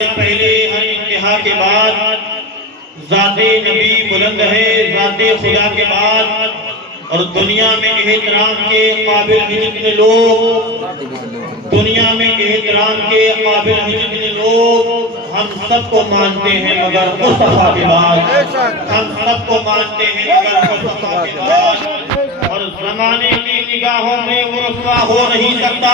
پہلے ہر انتہا کے بعد ذات نبی بلند ہے، ذات خدا کے بعد، اور دنیا میں احترام کے قابل ہیں جتنے لوگ، دنیا میں احترام کے قابل ہیں جتنے لوگ، ہم سب کو مانتے ہیں مگر مصطفیٰ کے بعد، ہم سب کو مانتے ہیں مگر مصطفیٰ کے بعد، اور زمانے کی نگاہوں میں وہ رسوا ہو نہیں سکتا،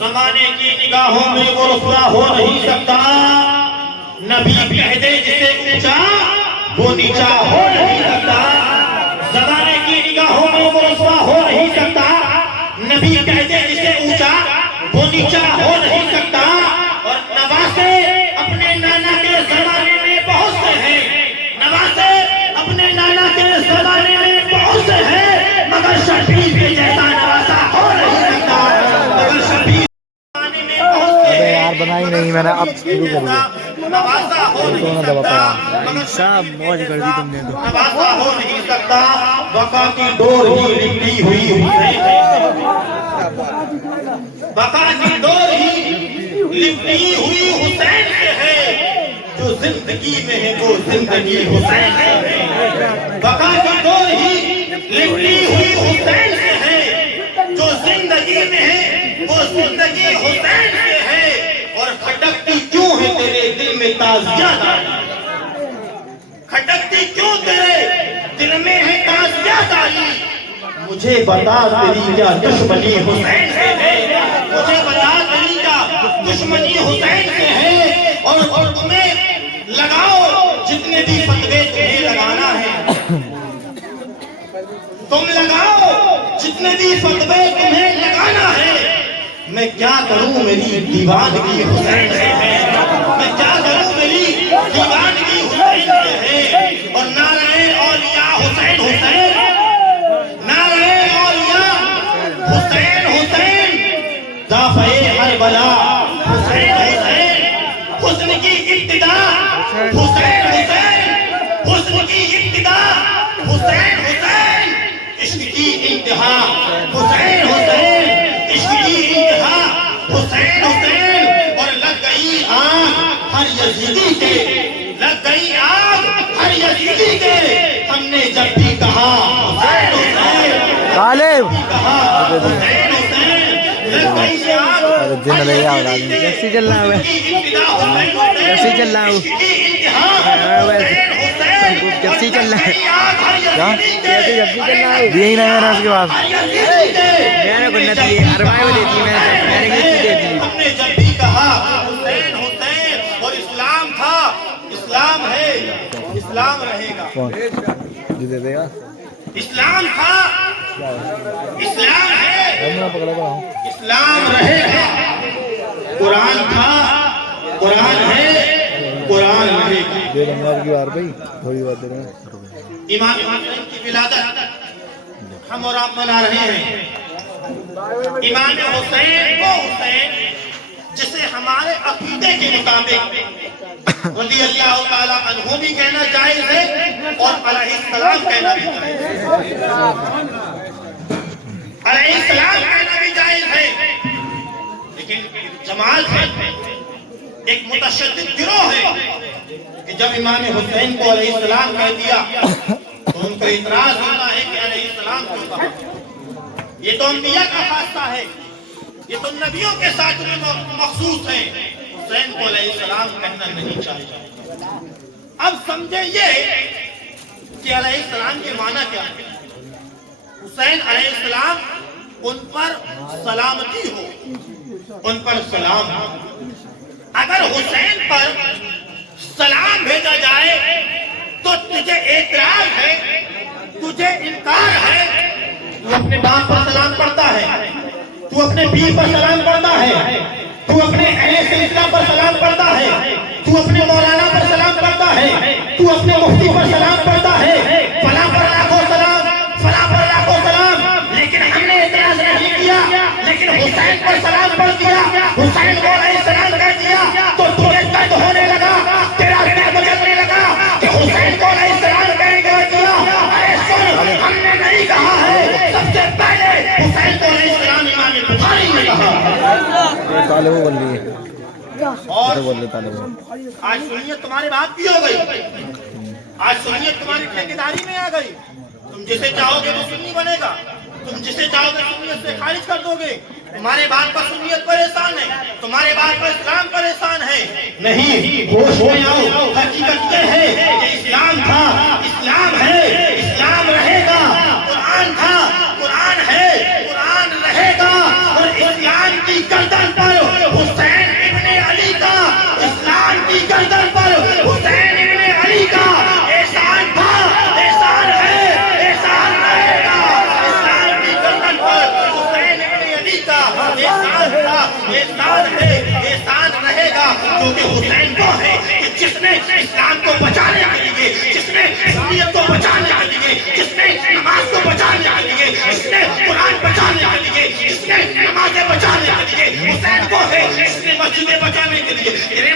زمانے کی نگاہوں میں وہ رسوا ہو نہیں سکتا، نبی کہہ دے جسے اونچا وہ نیچا ہو نہیں سکتا، زمانے کی نگاہوں میں وہ رسوا ہو نہیں سکتا، نبی کہہ دے جسے اونچا وہ نیچا ہو نہیں سکتا، اور نواسے اپنے نانا کے زمانے میں بہت سے ہیں، نواسے اپنے نانا کے زمانے میں بہت سے ہیں، مگر شبیر کے جیسا نواسا ہو نہیں سکتا، مگر شبیر بنائی نہیں میں نے اب شروع کر دیا دونوں دبا پڑا صاحب موج کر دی تم نے تو نوازا ہو نہیں سکتا، وفا کی ڈور ہی لپٹی ہوئی حسین، وفا کی ڈور ہی لپٹی ہوئی حسین سے ہے، جو زندگی میں ہے وہ زندگی حسین سے ہے، وفا کی ڈور ہی لپٹی ہوئی حسین سے ہے، جو زندگی میں ہے وہ زندگی حسین سے ہے، اور کھٹکتی کیوں ہے تیرے دل میں تازیات آئی، کھٹکتی کیوں تیرے دل میں ہے تازیات آئی، مجھے بتا تیری کیا دشمنی حسین سے ہے، مجھے بتا تیری کیا دشمنی حسین سے ہے، اور تمہیں لگاؤ جتنے بھی فتوے تمہیں لگانا ہے، تم لگاؤ جتنے بھی فتوے تمہیں لگانا ہے، میں کیا کروں میری دیوانگی حسین سے ہے، میں کیا کروں میری دیوانگی حسین سے ہے، اور نعرہ اولیاء حسین حسین، نعرہ اولیاء حسین حسین، دافع کربلا حسین حسین، حسن کی ابتدا حسین حسین، حسن کی ابتدا حسین حسین، عشق کی انتہا حسین حسین، عشق کی انتہا حسین حسین، اور لگ گئی آگ ہر یزیدی کے، لگ گئی آگ ہر یزیدی کے، ہم نے جب بھی کہا حسین حسین، غالب کہا حسین حسین، لگ گئی آگ ہر یزیدی کے، کیسی چل رہا ہے کی ابتدا حسین حسین، کیسی چل رہا ہے عشق کی انتہا حسین حسین، کیسی چل رہا ہے کیا کیسی چل رہا ہے یہی نہیں ہے نا اس کے بعد میں نے گنت دی اربائیں میں دیتی میں نے کسی دے دی، ہم نے جب بھی کہا حسین حسین، اور اسلام تھا، اسلام ہے، اسلام رہے گا، کون جی دے دے گا اسلام تھا، اسلام ہے، میں پکڑا پڑا ہوں اسلام رہے گا، قرآن تھا، قرآن ہے، قرآن رہے گا، دے دوں گا آپ کی بار بھائی تھوڑی بات دے رہے ہیں، امام حسین کی ولادت ہم اور آپ منا رہے ہیں، امام حسین وہ حسین جسے ہمارے عقیدے کے مطابق رضی اللہ تعالیٰ عنہ بھی کہنا جائز ہے، اور علیہ السلام کہنا بھی جائز ہے، علیہ السلام کہنا بھی جائز ہے، لیکن جماعت ہے، ایک متشدد گروہ ہے کہ جب امام حسین کو علیہ السلام کہہ دیا تو ان کو اعتراض ہوتا ہے کہ علیہ السلام کیوں کہا، یہ تو انبیاء کا خاصہ ہے، یہ تو نبیوں کے ساتھ مخصوص ہے، حسین کو علیہ السلام کہنا نہیں چاہیے۔ اب سمجھیں یہ کہ علیہ السلام کے معنی کیا ہے، حسین علیہ السلام ان پر سلامتی ہو، ان پر سلام ہو، اگر حسین پر سلام بھیجا جائے تو تجھے اعتراض ہے، تجھے انکار ہے، تو اپنے باپ پر سلام پڑھتا ہے، تو اپنے پیر پر سلام پڑھتا ہے، تو اپنے اہل سلسلہ پر سلام پڑھتا ہے، تو اپنے مولانا پر سلام پڑھتا ہے، تو اپنے مفتی پر سلام پڑھتا ہے، فلاں پر لاکھوں سلام، فلاں پر لاکھوں سلام، لیکن ہم نے اعتراض نہیں کیا، لیکن حسین پر سلام پڑھ دیا، حسین کو علیہ السلام کہہ دیا تو تجھے درد ہونے لگا، تیرا دل بجلنے لگا کہ حسین کو علیہ السلام کہنے کا دیا، ارے سن ہم نے نہیں کہا ہے، سب سے پہلے حسین کو علیہ السلام امام بخاری نے کہا، طالب بن لیے اور بول لیتا ہے آج سنیت تمہارے باپ کی ہو گئی، آج سنیت تمہاری ٹھیکیداری میں آ گئی. تم جسے چاہو گے وہ سنی بنے گا، تم جسے چاہو گے سنیت سے خارج کر دو گے. تمہارے باپ کا سنیت پر احسان ہے، تمہارے باپ کا اسلام پر احسان ہے. نہیں، ہوش میں آؤ، حقیقت یہ ہے کہ اسلام تھا، اسلام ہے، اسلام رہے گا. قرآن تھا، قرآن ہے، قرآن رہے گا. اور اسلام کی گردن پر حسین ابن علی کا، اسلام کی گردن پر حسین ابن علی کا احسان تھا، احسان ہے، احسان رہے گا. اسلام کی گردن پر حسین ابن علی کا احسان تھا، احسان ہے، احسان رہے گا. کیونکہ حسین وہ ہے کہ جس نے اسلام کو بچانے کے لیے، جس نے سنیت کو بچانے کے لیے، جس نے نماز کو بچانے کے لیے، جس نے قرآن بچانے کے لیے، جس نے نمازیں بچانے کے لیے، حسین وہ ہے جس نے مسجدیں بچانے کے لیے،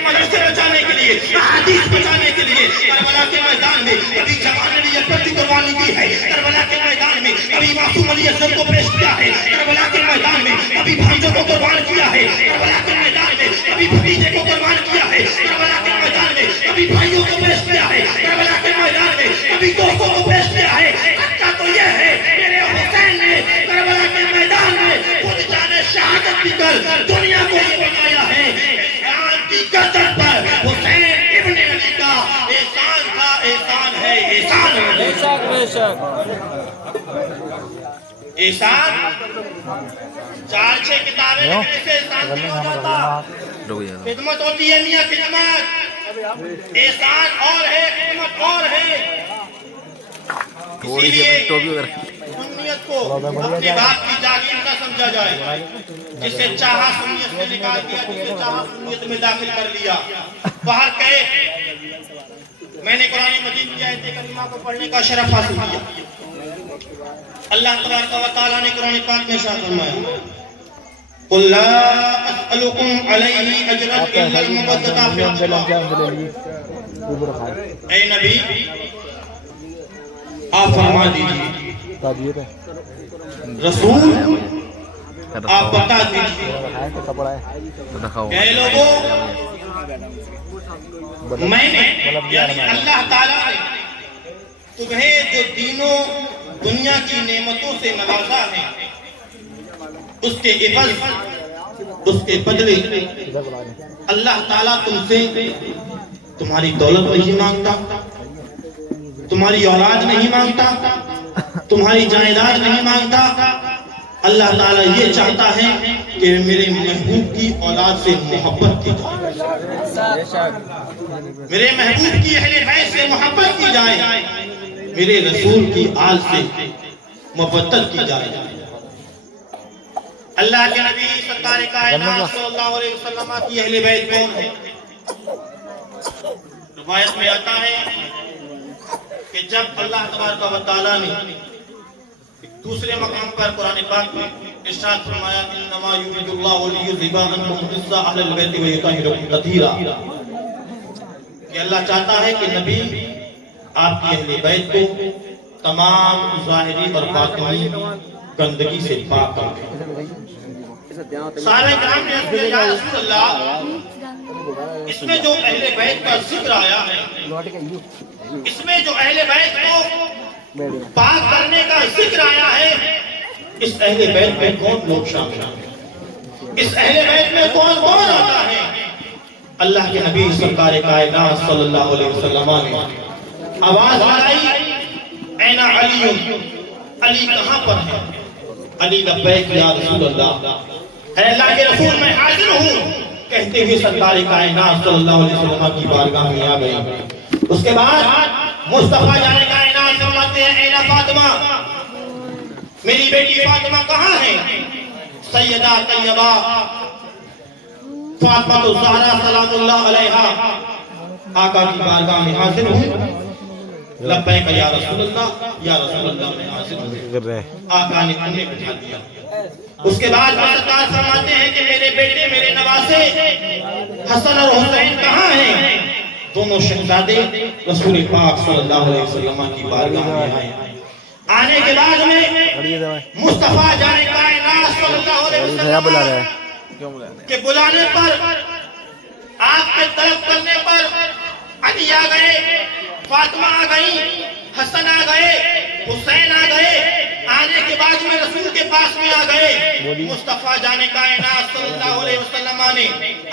مدرسے بچانے کے لیے، احادیث بچانے کے لیے کربلا کے میدان میں کبھی جوان علی اکبر کی قربانی دی ہے، کربلا کے میدان میں کبھی معصوم علی اصغر کو پیش کیا ہے، کربلا کے میدان میں کبھی بھانجوں کو قربان کیا ہے، کربلا کے میدان میں کبھی بھتیجے کو قربان کیا ہے، کربلا کے میدان میں کبھی بھائیوں کو پیش کیا ہے، کربلا کے میدان میں کبھی دوستوں کو پیش کیا ہے. حقیقت تو یہ ہے میرے حسین نے کربلا کے میدان میں خود جانے شہادت بھی کر دنیا کو یہ بتایا ہے اسلام کی گردن پر حسین ابن علی کا احسان تھا، احسان ہے، احسان ہے. احسان 4-6 کتابیں لکھنے سے احسان نہیں ہو جاتا. خدمت ہوتی ہے میاں، خدمت. احسان اور ہے، خدمت اور ہے. اسی لیے سنیت کو اپنے باپ کی جاگیر نہ سمجھا جائے. جسے چاہا سنیت سے نکال دیا، جسے چاہا سنیت میں داخل کر لیا. باہر کہے میں نے قرآن مجید کی آیت کریمہ کو پڑھنے کا شرف حاصل کیا. اللہ تبارک و تعالیٰ نے قرآن پاک میں ارشاد فرمایا قُلْ لَا أَسْأَلُكُمْ عَلَيْهِ أَجْرًا إِلَّا الْمَوَدَّةَ فِي الْقُرْبَى. اے نبی آپ فرما دیجیے، رسول آپ بتا دیجیے کہ اے لوگوں میں نے یعنی اللہ تعالیٰ نے تمہیں جو دینوں دنیا کی نعمتوں سے نوازا ہے اس کے عوض، اس کے بدلے اللہ تعالیٰ تم سے تمہاری دولت نہیں مانگتا، تمہاری اولاد نہیں مانگتا، تمہاری جائیداد نہیں مانگتا. اللہ تعالیٰ یہ چاہتا ہے کہ میرے محبوب کی اولاد سے محبت کی جائے، میرے محبوب کی اہل بیت سے محبت کی جائے، میرے رسول کی آل سے مودت کی جائے. اللہ کے نبی سرکار کائنات صلی اللہ علیہ وسلم کی اہل بیت کون ہے؟ روایت میں آتا ہے کہ جب اللہ تبارک و تعالیٰ نے دوسرے مقام پر قرآن پاک میں ارشاد فرمایا انما یرید اللہ لیذھب عنکم الرجس اہل البیت ویطہرکم تطہیرا، کہ اللہ چاہتا ہے کہ نبی آپ کی اہل بیت کو تمام ظاہری اور باطنی گندگی سے پاک کر دے. صحابہ کرام نے عرض کیا یا رسول اللہ اس میں جو اہل بیت کا ذکر آیا ہے، اس میں جو اہل بیت کو پاک کرنے کا ذکر آیا ہے، اس اہل بیت میں کون لوگ شامل ہیں؟ اس اہل بیت میں کون کون آتا ہے؟ اللہ کے نبی سرکار کائنات صلی اللہ علیہ وسلم نے آواز لگائی این علی، علی کہاں پر ہے؟ علی لبیک یا رسول اللہ، اے اللہ کے رسول میں حاضر ہوں کہتے ہوئے سرکار کائنات صلی اللہ علیہ وسلم کی بارگاہ میں آ گئی. اس کے بعد مصطفیٰ جان کائنات فرماتے ہیں اے فاطمہ، میری بیٹی فاطمہ کہاں ہے؟ سیدہ طیبہ فاطمہ الزہرا سلام اللہ علیہا آقا کی بارگاہ میں حاضر ہوں. لبیک یا رسول اللہ، یا رسول اللہ میں حاضر ہوں. آقا نے انہیں بٹھا دیا. اس کے بعد سرکار فرماتے ہیں کہ میرے بیٹے میرے نواسے حسن اور حسین کہاں ہیں؟ دونوں شہزادے رسول پاک صلی اللہ علیہ وسلم کی بارگاہ میں آئے. آنے کے بعد میں مصطفیٰ جان کائنات صلی اللہ علیہ وسلم کے بلانے پر طلب کرنے پر علی آ گئے، فاطمہ آ گئی، حسن آ گئے، حسین آ گئے، آنے کے بعد میں رسول کے پاس میں آ گئے، مصطفیٰ جان کائنات صلی اللہ علیہ وسلم نے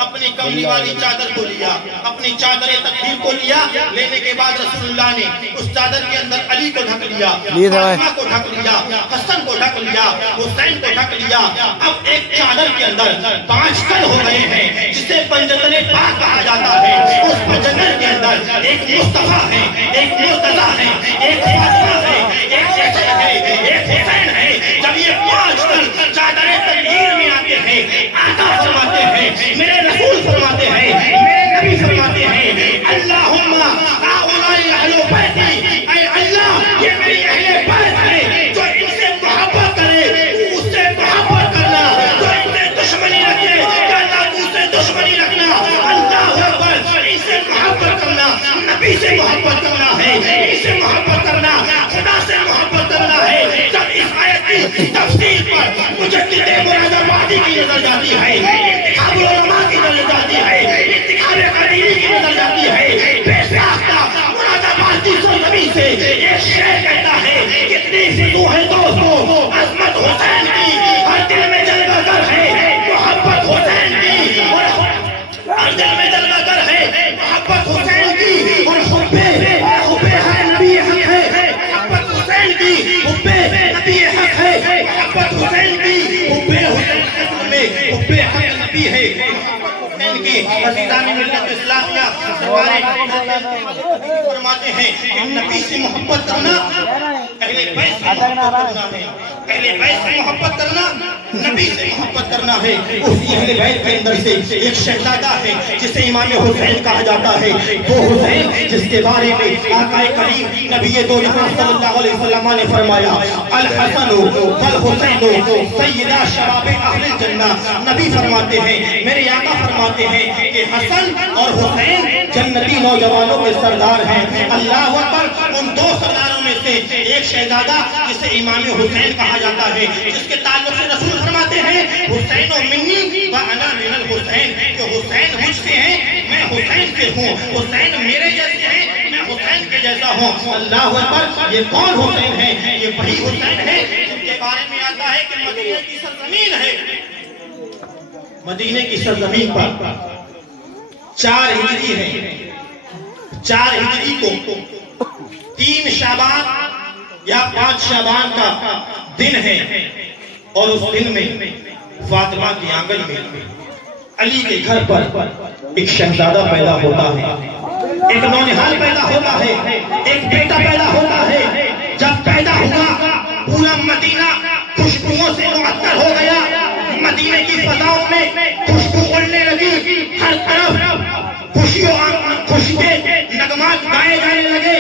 اپنی کملی والی چادر کو لیا، اپنی چادر تطہیر کو لیا، لینے کے بعد رسول اللہ نے اس چادر کے اندر علی کو ڈھک لیا، فاطمہ کو ڈھک لیا، حسن کو ڈھک لیا، حسین کو ڈھک لیا۔ اب ایک چادر کے اندر 5 کل ہو گئے ہیں جسے پنجتن پاک کہا جاتا ہے۔ اس پنجتن کے اندر ایک مصطفیٰ ہے، ایک مرتضیٰ ہے، ایک فاطمہ ہے، ایک حسن ہے، ایک حسین ہے۔ جب یہ 5 کل چادر تطہیر میں آتے ہیں، آقا فرماتے ہیں، میرے رسول فرماتے ہیں، میرے نبی فرماتے ہیں، اللہم ہؤلاء اہل بیتی، اے اللہ یہ میری اہل بیت ہے، جو ان سے محبت کرے اس سے محبت کرنا، جو ان سے دشمنی رکھے کہ اللہ تو سے دشمنی رکھنا۔ اللہ اکبر، ان سے محبت کرنا، نبی سے محبت کرنا ہے، ان سے محبت کرنا، خدا سے محبت کرنا ہے۔ جب اس آیت کی تفسیر پر مجدد مراد آبادی کی نظر جاتی ہے، انتخاب العلماء کی نظر جاتی ہے، انتخاب قدیری کی نظر جاتی ہے، بے ساختہ مراد آباد کی سرزمین سے ایک شعر کہتا ہے، کتنی فتو ہے دوستو عظمت حسین کی، ہر دل میں جلوہ گر ہے محبت حسین کی، ہر دل میں جلوہ گر ہے محبت حسین کی، اور حب ہے نبی حق ہے، محبت حسین کی، حب نبی حق ہے، محبت حسین کی، حب حسین میں حب حق نبی ہے، حسین کی۔ عزیزان ملت اسلامیہ فرماتے ہیں کہ نبی سے محبت کرنا اہل بیت سے محبت کرنا ہے، اہل بیت سے محبت کرنا نبی سے محبت کرنا ہے۔ اسی اہل بیت کے اندر سے ایک شہزادہ ہے جسے امام حسین کہا جاتا ہے، وہ حسین جس کے بارے میں آقا کریم نبی دو جہان صلی اللہ علیہ وسلم نے فرمایا، الحسن والحسین سیدہ شباب اہل الجنہ۔ نبی فرماتے ہیں، میرے آقا فرماتے ہیں کہ حسن اور حسین جنتی نوجوانوں کے سردار ہیں۔ اللہ اکبر، ان 2 سرداروں میں سے ایک شہزادہ جسے امام حسین کہا جاتا ہے، جس کے تعلق سے رسول فرماتے ہیں، حسین منی وانا من الحسین، کہ حسین مجھ سے ہیں میں حسین سے ہوں، حسین میرے جیسے ہیں میں حسین کے جیسا ہوں۔ اللہ اکبر، یہ کون حسین ہے؟ یہ وہی حسین ہے جن کے بارے میں آتا ہے کہ مدینے کی سرزمین ہے، مدینے کی سرزمین پر 4 ہجری ہے، 4 ہجری کو 3 شعبان یا 5 شعبان کا دن ہے، اور اس دن میں فاطمہ کی آنگن میں علی کے گھر پر ایک شہزادہ پیدا ہوتا ہے، ایک نونہال پیدا ہوتا ہے، ایک بیٹا پیدا ہوتا ہے۔ جب پیدا ہوا پورا مدینہ خوشبوؤں سے معطر ہو گیا، مدینے کی فضاؤں میں خوشبو اڑنے لگی، ہر طرف خوشی کے نغمات گائے جانے لگے۔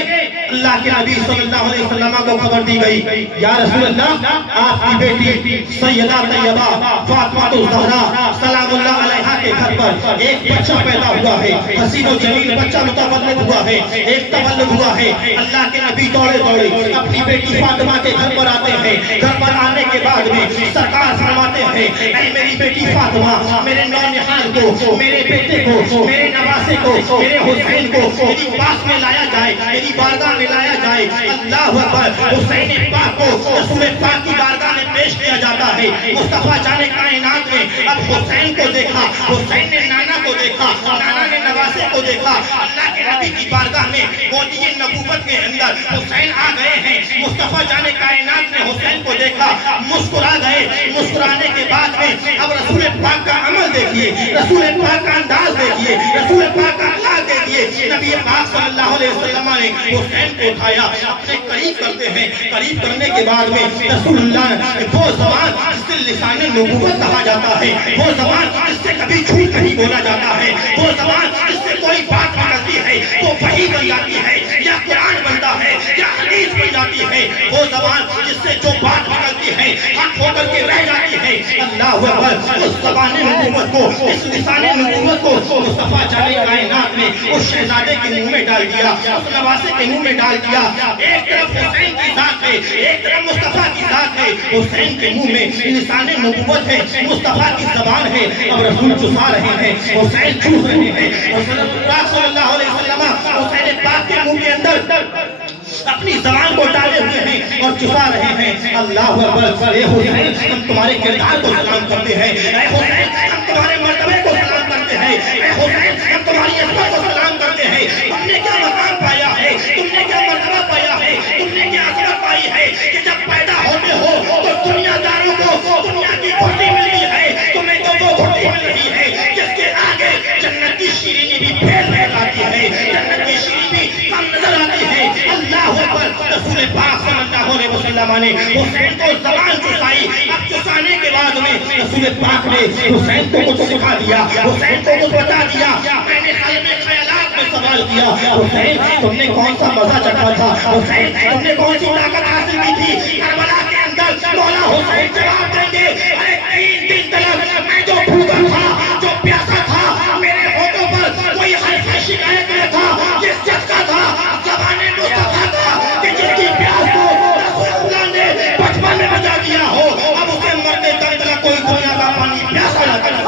اللہ کے نبی صلی اللہ علیہ وسلم کو خبر دی گئی، یا رسول اللہ آپ کی بیٹی سیدہ طیبہ فاطمہ الزہرا سلام اللہ علیہا کے گھر پر ایک بچہ پیدا ہوا ہے، حسین و جمیل بچہ متولد ہوا ہے، ایک تولد ہوا ہے۔ اللہ کے نبی دوڑے دوڑے اپنی بیٹی فاطمہ کے گھر پر آتے ہیں، گھر پر آنے کے بعد میں سرکار فرماتے ہیں، اے میری بیٹی فاطمہ، میرے نونہال کو، میرے بیٹے کو، میرے نواسے کو، میرے حسین کو میری پاس میں لایا جائے، میری بارگاہ میں لایا جائے۔ اللہ اکبر، حسین پاک کو رسول پاک کی بارگاہ میں پیش کیا جاتا ہے۔ مصطفیٰ جان کائنات نے اب حسین کو دیکھا، حسین نے نانا کو دیکھا، نانا نے نواسے کو دیکھا۔ اللہ کے نبی کی بارگاہ میں وادی نبوت کے اندر حسین آ گئے ہیں۔ مصطفیٰ جان کائنات نے حسین کو دیکھا، مسکرا گئے۔ مسکرانے کے بعد میں اب رسول پاک کا عمل دیکھیے، رسول پاک کا انداز دیکھیے، رسول پاک کا اخلاق دیکھیے۔ نبی پاک صلی اللہ علیہ وسلم نے حسین کو اٹھایا، اپنے قریب کرتے ہیں۔ قریب کرنے کے بعد میں رسول اللہ نے وہ زبان جس سے لسان نبوت کہا جاتا ہے، وہ زبان جس سے کبھی جھوٹ نہیں بولا جاتا ہے، وہ زبان جس سے کوئی بات نکلتی ہے تو وحی بن جاتی ہے، یا قرآن بنتا ہے، یا حدیث بن جاتی ہے۔ وہ زبان جس سے جو بات نکلتی ہے حق ہو کر کے رہ جاتی ہے. اللہ اکبر. اس زبان نبوت کو, اس لسان نبوت کو مصطفیٰ جان کائنات نے اس شہزادے کے منہ میں ڈال دیا, اس نواسے کے منہ میں ڈال دیا. ایک طرف حسین کی ذات ہے, ایک طرف مصطفیٰ کی ذات ہے. حسین کے منہ میں لسان نبوت ہے, مصطفیٰ کی زبان ہے. اب رسول چسا رہے ہیں, حسین چوس رہے ہیں. رسول اللہ صلی اللہ علیہ وسلم حسین پاک کے منہ کے اندر اپنی زبان کو ڈالے ہوئے ہیں اور چسا رہے ہیں. اللہ اکبر. اے حسین, ہم تمہارے کردار کو سلام کرتے ہیں. اے حسین, ہم تمہارے مرتبے کو سلام کرتے ہیں. اے حسین, ہم تمہاری عظمت کو سلام کرتے ہیں. تم نے کیا مقام پایا ہے, تم نے کیا مرتبہ پایا ہے, تم نے کیا عظمت پائی ہے کہ جب پیدا ہوتے ہو تو دنیا داروں کو دنیا کی گھٹی ملی ہے, تمہیں تو وہ گھٹی مل رہی ہے جس کے آگے جنت کی شیرینی بھی پھیل نظر آتی ہے, جنت کی شیرینی بھی کم نظر آتی ہے. اللہ اکبر. رسول پاک صلی اللہ علیہ وسلم نے حسین کو زبان چسائی. اب چسانے کے بعد میں رسول پاک نے حسین کو کچھ سکھا دیا, حسین کو کچھ بتا دیا. میں نے عالم خیالات میں سوال کیا, حسین تم نے کون سا مزہ چکھا تھا, حسین تم نے کون سی طاقت حاصل کی تھی کربلا کے اندر. مولا حسین جواب دیں گے, ارے 3 دن تک میں جو بھوکا تھا, جو پیاسا تھا, میرے ہونٹوں پر کوئی حرف شکایت نہ تھا. جس جس کا تھا زبان مصطفیٰ تھا کہ جس کی پیاس کو رسول اللہ نے بچپن میں بجا دیا ہو, اب اسے مرتے دم تک کوئی دنیا کا پانی پیاسا نہ کر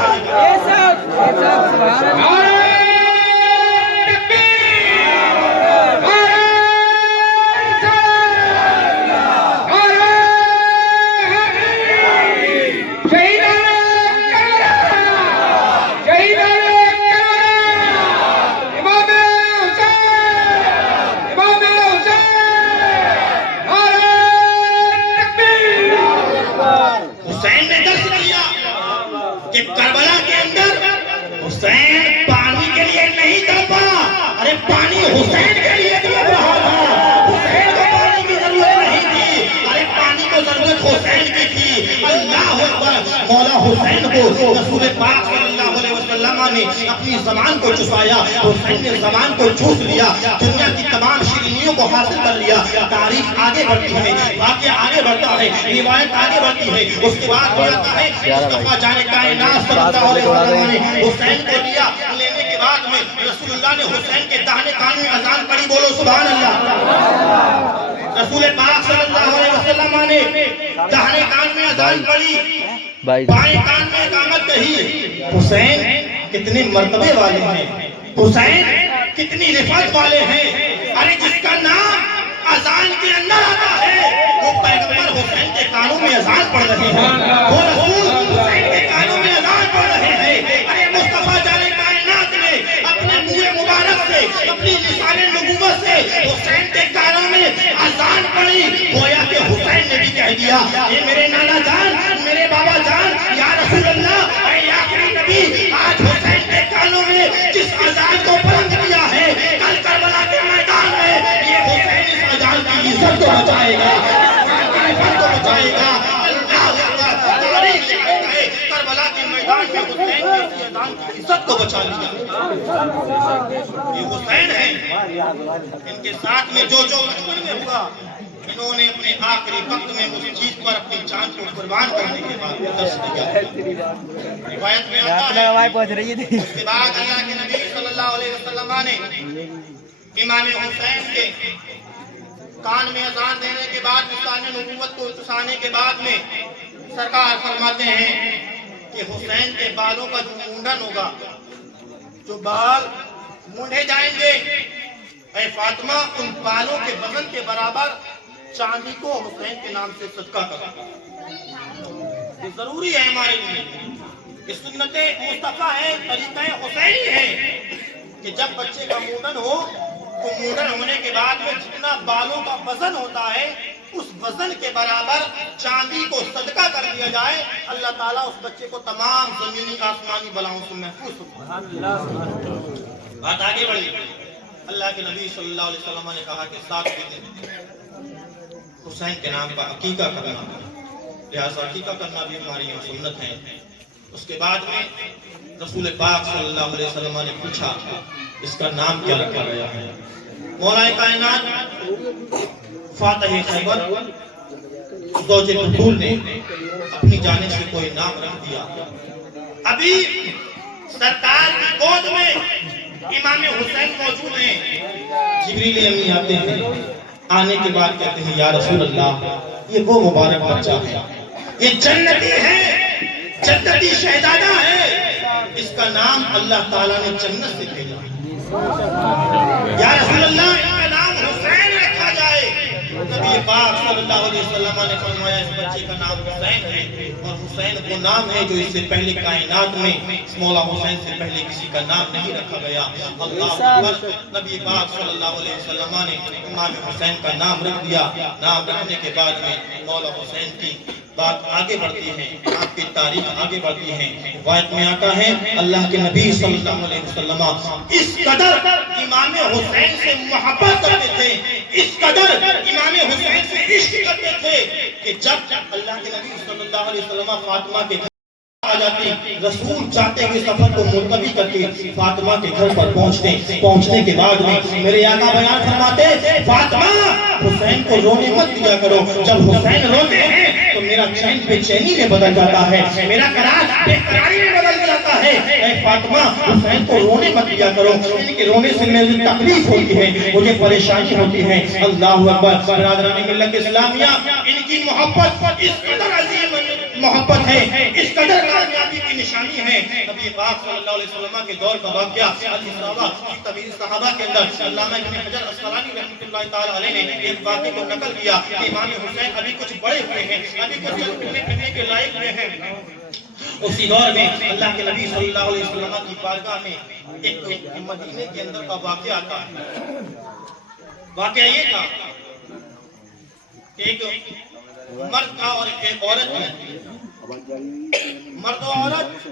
کربلا کے اندر حسین پانی کے لیے نہیں تڑپا, ارے پانی حسین کے لیے تڑپ رہا تھا. حسین کو پانی کی ضرورت نہیں تھی, ارے پانی کو ضرورت حسین کی تھی. اللہ اکبر. مولا حسین کو رسول پاک صلی اللہ علیہ وسلم نے اپنی زبان کو چسایا. حسین نے زبان کو چوس لیا, دنیا کی تمام شیرینیوں کو حاصل کر لیا. تاریخ آگے بڑھتی ہے, واقعہ آگے بڑھتا ہے, روایت آگے بڑھتی ہے. اس کے بعد آتا ہے مصطفیٰ جان کائنات صلی اللہ علیہ وسلم نے حسین کو لیا. لینے کے بعد میں رسول اللہ نے حسین کے داہنے کان میں اذان پڑھی, بولو سبحان اللہ. رسول پاک صلی اللہ علیہ وسلم نے داہنے کان میں اذان پڑھی, بائیں کان میں اقامت کہی. حسین کتنے مرتبے والے ہیں, حسین کتنی رفعت والے ہیں. ارے جس کا نام اذان کے اندر آتا ہے وہ پیغمبر حسین کے کانوں میں اذان پڑھ رہے ہیں, وہ رسول حسین کے کانوں میں اذان پڑھ رہے ہیں. ارے مصطفیٰ جان کائنات نے اپنے منہ مبارک سے, اپنی لسان نبوت سے حسین کے کانوں میں اذان پڑھی. گویا کہ حسین نے بھی کہہ دیا, اے میرے نانا جان, میرے بابا جان, یا رسول اللہ, اے آخری نبی, آج حسین کے کانوں میں جس اذان کو بلند کیا ہے, کل کربلا کے میدان میں یہ حسین اس اذان کی عزت کو بچائے گا, عزت کو بچائے گا. اللہ اکبر. تاریخ لکھتی ہے کربلا کے میدان میں حسین نے اس اذان کی عزت کو بچا لیا. یہ حسین ہے, ان کے ساتھ میں جو بچپن میں ہوا, انہوں نے اپنے آخری وقت میں اس چیز پر اپنی جان کو قربان کرنے کے بعد درس دیا. روایت میں آتا ہے اس کے بعد اللہ کے نبی صلی اللہ علیہ وسلم نے امام حسین کے کان میں اذان دینے کے بعد لسان نبوت کو چسانے کے بعد میں سرکار فرماتے ہیں کہ حسین کے بالوں کا جو مونڈن ہوگا, جو بال مونڈے جائیں گے, اے فاطمہ ان بالوں کے وزن کے برابر چاندی کو حسین کے نام سے صدقہ کرو. یہ ضروری ہے ہمارے لیے, یہ سنت مصطفیٰ ہے, طریقہ حسینی ہے کہ جب بچے کا مونڈن ہو تو مونڈن ہونے کے بعد میں جتنا بالوں کا وزن ہوتا ہے اس وزن کے برابر چاندی کو صدقہ کر دیا جائے. اللہ تعالیٰ اس بچے کو تمام زمینی آسمانی بلاؤں سے محفوظ رکھے. بات آگے بڑھی. اللہ کے نبی صلی اللہ علیہ وسلم نے کہا کہ 7 دن حسین کے نام کا عقیقہ کرنا, لہذا عقیقہ کرنا بھی ہماری یہاں سنت ہے. اس کے بعد میں رسول پاک صلی اللہ علیہ وسلم نے پوچھا اس کا نام کیا رکھا گیا ہے؟ مولا کائنات فاتح خیبر زوج بطول نے اپنی جانب سے کوئی نام رکھ دیا. ابھی سرکار کی گود میں امام حسین موجود ہیں. جبریل امی آتے ہیں, آنے کے بعد کہتے ہیں یا رسول اللہ یہ وہ مبارک بچہ ہے, یہ جنتی ہے, جنتی شہزادہ ہے, اس کا نام اللہ تعالیٰ نے جنت سے بھیجا. یا رسول اللہ ان کا نام حسین رکھا جائے. نبی پاک صلی اللہ علیہ وسلم نے فرمایا اس بچے کا نام حسین ہے, اور حسین وہ نام ہے جو اس سے پہلے کائنات میں مولا حسین سے پہلے کسی کا نام نہیں رکھا گیا. اللہ اکبر. نبی پاک صلی اللہ علیہ وسلم نے امام حسین کا نام رکھ دیا. نام رکھنے کے بعد میں مولا حسین کی بات آگے بڑھتی ہے, آپ کی تاریخ آگے بڑھتی ہے. روایت میں آتا ہے اللہ کے نبی صلی اللہ علیہ وسلم اس قدر امام حسین سے محبت کرتے تھے, اس قدر امام حسین سے عشق کرتے تھے کہ جب اللہ کے نبی صلی اللہ علیہ وسلم فاطمہ کے آ جاتی, رسول چاہتے ہوئے سفر کو ملتوی کرتے, فاطمہ کے گھر پر پہنچنے کے بعد میں میرے آقا بیان فرماتے فاطمہ حسین کو رونے مت دیا کرو, جب حسین روتے ہیں تو میرا چین بے چینی میں بدل جاتا ہے, میرا قرار بے قراری میں بدل جاتا ہے. اے فاطمہ حسین کو رونے مت دیا کرو, ان کے رونے سے مجھے تکلیف ہوتی ہے, مجھے پریشانی ہوتی ہے. اللہ اکبر. برادران ملت اسلامیہ ان کی محبت اس قدر عظیم محبت ہے, اس قدر کامیابی کی نشانی ہے. نبی پاک صلی اللہ علیہ وسلم کے دور کا واقعہ الصحابہ کی طویل صحابہ کے اندر علامہ ابن حجر اسقلانی رحمۃ اللہ تعالی علیہ نے ایک واقعے کو نقل کیا کہ امام حسین ابھی کچھ بڑے ہوئے ہیں, ابھی کچھ چلنے پھرنے کے لائق ہوئے ہیں. اسی دور میں اللہ کے نبی صلی اللہ علیہ وسلم کی بارگاہ میں ایک مدینے کے اندر کا واقعہ آتا ہے. واقعہ یہ تھا کہ ایک مرد تھا اور ایک عورت تھی. مرد و عورت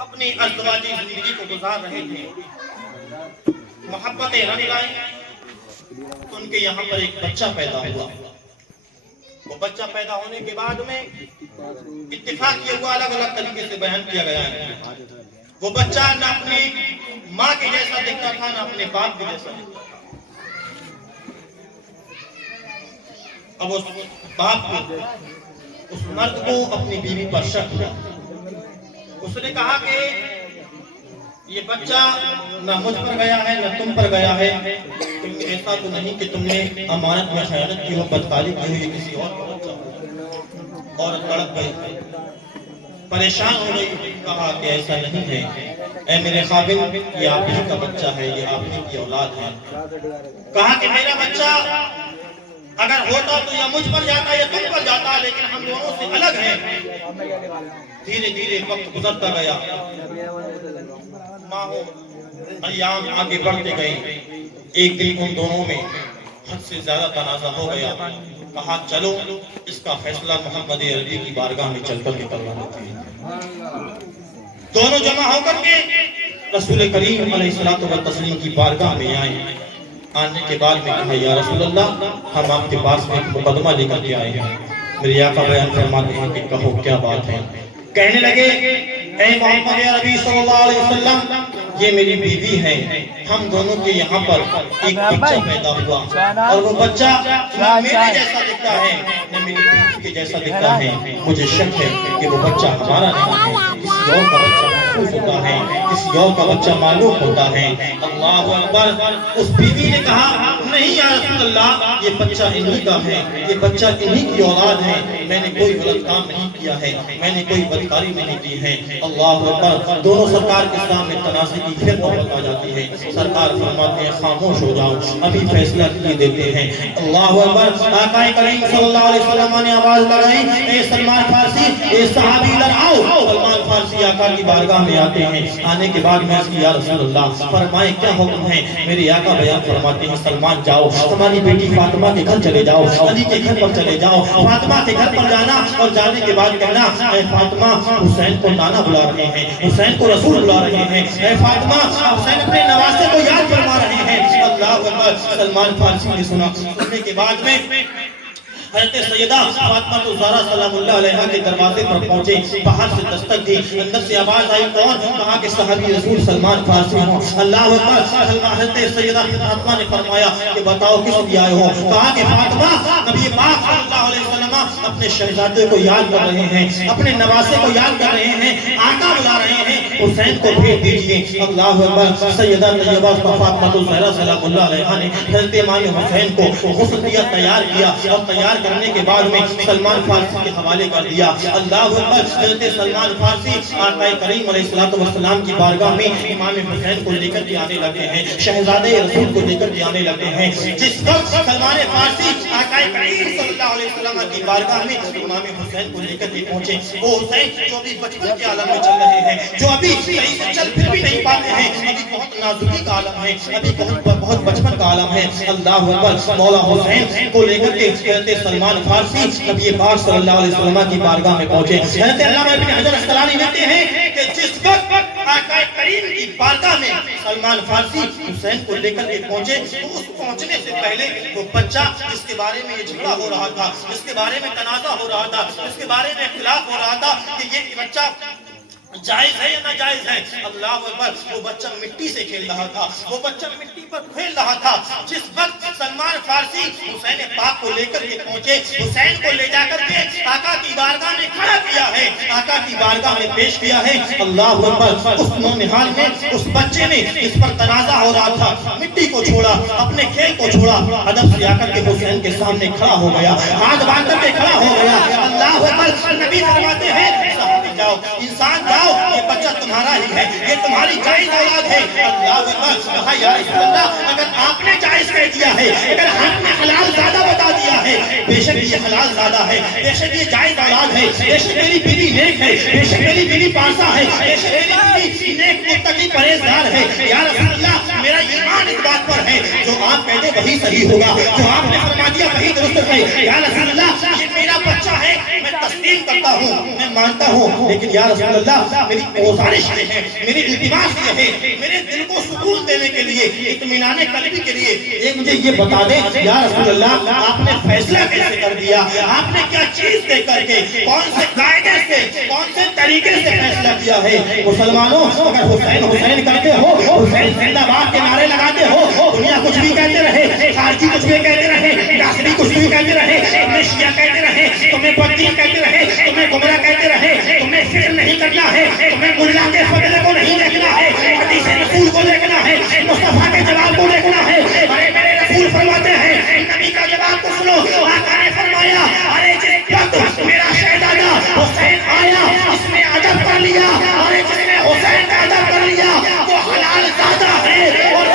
اپنی ازدواجی زندگی کو گزار رہے تھے, محبتیں رنگ لائیں. تو ان کے یہاں پر ایک بچہ پیدا ہوا. وہ بچہ پیدا ہونے کے بعد میں اتفاق یہ ہوا, الگ الگ طریقے سے بیان کیا گیا ہے, وہ بچہ نہ اپنی ماں کے جیسا دکھتا تھا نہ اپنے باپ کے جیسا دکھتا تھا. اب اس باپ کو, اس مرد کو اپنی بیوی پر شک ہوا. اس نے کہا کہ یہ بچہ نہ مجھ پر گیا ہے نہ تم پر گیا ہے, تم ایسا تو نہیں کہ تم نے امانت میں خیانت کی ہو, بدکاری کی ہو, یہ کسی اور کا بچہ ہو. عورت تڑپ گئی, پریشان ہو گئی. کہا کہ ایسا نہیں ہے اے میرے خاوند, یہ آپ ہی کا بچہ ہے, یہ آپ ہی کی اولاد ہے. کہا کہ میرا بچہ اگر ہوتا تو یا مجھ پر جاتا یا تم پر جاتا, لیکن ہم دونوں سے الگ ہیں. دھیرے دھیرے وقت گزرتا گیا, ماہوں ایام آگے بڑھتے گئے. ایک دن ان دونوں میں حد سے زیادہ تنازع ہو گیا. کہا چلو اس کا فیصلہ محمد عربی کی بارگاہ میں چل کر کے کروا لیتے ہیں. دونوں جمع ہو کر کے رسول کریم علیہ الصلوۃ والتسلیم کی بارگاہ میں آئے. آنے کے بعد میں کہا یا رسول اللہ ہم آپ کے پاس میں ایک مقدمہ لے کر کے آئے ہیں. میرے آقا بیان فرماتے ہیں کہ کہو کیا بات ہے. کہنے لگے اے محمد عربی صلی اللہ علیہ وسلم یہ میری بیوی ہے, ہم دونوں کے یہاں پر ایک بچہ پیدا ہوا, اور وہ بچہ نہ میرے جیسا دکھتا ہے نہ میری بیوی کے جیسا دکھتا ہے. مجھے شک ہے کہ وہ بچہ ہمارا نہیں ہے, کسی اور کا بچہ محفوظ ہوتا ہے, کسی اور کا بچہ معلوم ہوتا ہے. اللہ اکبر. اس بیوی نے کہا نہیں یا رسول اللہ یہ بچہ انہی کا ہے, یہ بچہ انہی کی اولاد ہے, میں نے کوئی غلط کام نہیں کیا ہے, میں نے کوئی بدکاری نہیں کی ہے. اللہ اکبر. دونوں سرکار کے سامنے تنازع کی پھر نوبت آ جاتی ہے. سرکار فرماتے ہیں خاموش ہو جاؤ, ابھی فیصلہ کیے دیتے ہیں. اللہ اکبر. آقا کریم صلی اللہ علیہ وسلم نے آواز لگائی اے سلمان فارسی, اے صحابی ادھر آؤ. سلمان فارسی آقا کی بارگاہ میں آتے ہیں. آنے کے بعد میں یا رسول اللہ فرمائے کیا حکم ہے. میرے آقا بیان فرماتے ہیں سلمان جاؤ ہماری بیٹی فاطمہ کے گھر چلے جاؤ, علی کے گھر پر چلے جاؤ. فاطمہ کے گھر پر جانا اور جانے کے بعد کہنا اے فاطمہ حسین کو نانا بلا رہے ہیں, حسین کو رسول بلا رہے ہیں, اے فاطمہ حسین اپنے نواسے کو یاد فرما رہے ہیں. اللہ اکبر. سلمان فارسی نے سنا. سننے کے بعد میں حضرت سیدہ فاطمہ الزہرا سلام اللہ علیہا کے دروازے پر پہنچے، باہر سے دستک دی، اندر سے آواز آئی کون؟ کہا کہ صحابی رسول سلمان فارسی ہوں۔ اللہ اکبر۔ حضرت سیدہ فاطمہ نے فرمایا کہ بتاؤ کس لیے آئے ہو؟ کہا کہ فاطمہ نبی پاک صلی اللہ علیہ وسلم اپنے شہزادے کو یاد کر رہے ہیں، اپنے نواسے کو یاد کر رہے ہیں، آقا بلا رہے ہیں، حسین کو بھیج دیجئے۔ اللہ اکبر۔ سیدہ طیبہ فاطمہ الزہرا سلام اللہ علیہا نے حضرت امام حسین کو غسل دیا، تیار کیا، اور تیار کرنے کے بعد میں سلمان فارسی کے حوالے کر دیا۔ اللہ اکبر۔ حضرت سلمان فارسی آقا کریم علیہ السلام کی بارگاہ میں امام حسین کو لے کر کے آنے لگے ہیں، شہزادے رسول کو لے کر کے آنے لگے ہیں۔ جس وقت سلمان فارسی آقا کریم صلی اللہ علیہ وسلم کی بارگاہ میں امام حسین کو لے کر کے پہنچے، وہ حسین جو ابھی بچپن کے عالم میں چل رہے ہیں، جو ابھی صحیح سے چل پھر بھی نہیں پاتے ہیں، ابھی بہت نازکی کا عالم ہے، ابھی بہت بچپن کا عالم ہے۔ اللہ اکبر۔ مولا حسین کو لے کر کے حضرت سلمان فارسی نبی پاک صلی اللہ علیہ وسلم کی بارگاہ میں پہنچے۔ حضرت علامہ ابن حجر اسقلانی لکھتے ہیں کہ جس وقت آقا کریم کی بارگاہ میں سلمان فارسی حسین کو لے کر کے پہنچے، تو اس پہنچنے سے پہلے وہ بچہ جس کے بارے میں یہ جھگڑا ہو رہا تھا، جس کے بارے میں تنازع ہو رہا تھا، جس کے بارے میں اختلاف ہو رہا تھا کہ یہ بچہ جائز ہے یا ناجائز ہے، اللہ اکبر، وہ بچہ مٹی سے کھیل رہا تھا، وہ بچہ مٹی پر کھیل رہا تھا۔ جس وقت سلمان فارسی حسین پاک کو لے کر کے پہنچے، حسین کو لے جا کر کے آقا کی بارگاہ میں کھڑا کیا ہے، آقا کی بارگاہ میں پیش کیا ہے۔ اللہ اکبر۔ اس نونہال نے، اس بچے نے اس پر تنازع ہو رہا تھا، مٹی کو چھوڑا، اپنے کھیل کو چھوڑا، ادب سے آ کر کے حسین کے سامنے کھڑا ہو گیا، ہاتھ باندھ کر کے کھڑا ہو گیا۔ اللہ اکبر۔ نبی فرماتے ہیں جاؤ انسان جاؤ، یہ بچہ تمہارا ہی ہے، یہ تمہاری جائز اولاد ہے۔ اللہ اکبر۔ کہا یا رسول اللہ اگر آپ نے جائز کہہ دیا ہے، اگر آپ نے حلال زیادہ بتا دیا ہے، بے شک یہ حلال زیادہ ہے، بے شک یہ جائز اولاد ہے، بے شک میری بیوی نیک ہے، بے شک میری بیوی پارسا ہے، بے شک میری بیوی نیک متقی پرہیزگار ہے، یا رسول اللہ میرا ایمان اس بات پر ہے جو آپ کہتے وہی صحیح ہوگا، جو آپ نے فرما دیا وہی درست ہے۔ یا رسول اللہ یہ میرا بچہ ہے، میں تسلیم کرتا ہوں، میں مانتا ہوں، لیکن یا رسول اللہ میری گزارش یہ ہے، میری التماس یہ ہے، میرے دل کو سکون دینے کے لیے، اطمینان قلبی کے لیے ایک مجھے یہ بتا دیں یا رسول اللہ آپ نے فیصلہ کیسے کر دیا، آپ نے کیا چیز دے کر کے، کون سے قاعدے سے، کون سے طریقے سے فیصلہ کیا ہے؟ مسلمانوں اگر حسین حسین کرتے ہو، حسین زندہ باد کے نعرے لگاتے ہو، دنیا کچھ بھی کہتے رہے، خارجی کچھ بھی کہتے رہے، ناصری کچھ بھی کہتے رہے، تمہیں شیعہ کہتے رہے، تمہیں بدین کہتے رہے، تمہیں گمراہ کہتے رہے، تمہیں فکر نہیں کرنا ہے، تمہیں ملا کے فضلے کو نہیں دیکھنا ہے، حدیث رسول کو دیکھنا ہے، مصطفیٰ کے جواب کو دیکھنا ہے۔ ارے میرے رسول فرماتے ہیں نبی کا جواب کو سنو، آقا نے فرمایا ارے جس وقت میرا شہزادہ حسین آیا اس نے ادب کر لیا، ارے جس نے حسین کا ادب کر لیا وہ حلال زادہ ہے، اور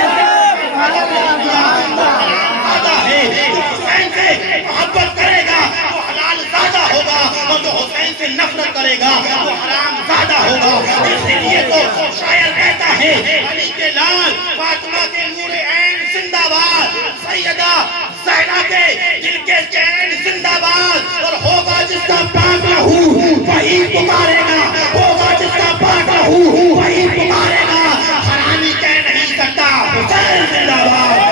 حسین سے محبت کرے گا وہ حلال زادہ ہوگا، اور جو حسین سے نفرت کرے گا وہ حرام زادہ ہوگا۔ اس لیے تو شاعر کہتا ہے علی کے لال فاطمہ کے نور عین زندہ باد، سیدہ زہرا کے دل کے چین زندہ باد، اور ہوگا جس کا پاک لہو وہی پکارے گا، ہوگا جس کا پاک لہو وہی پکارے گا، حرامی کہہ نہیں سکتا حسین زندہ باد۔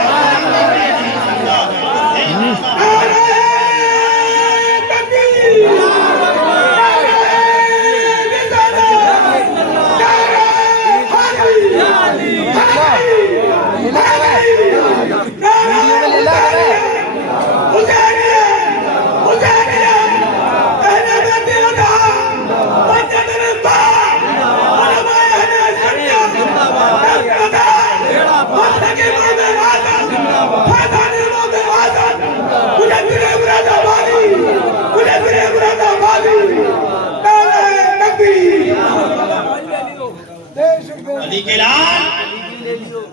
علی کے لال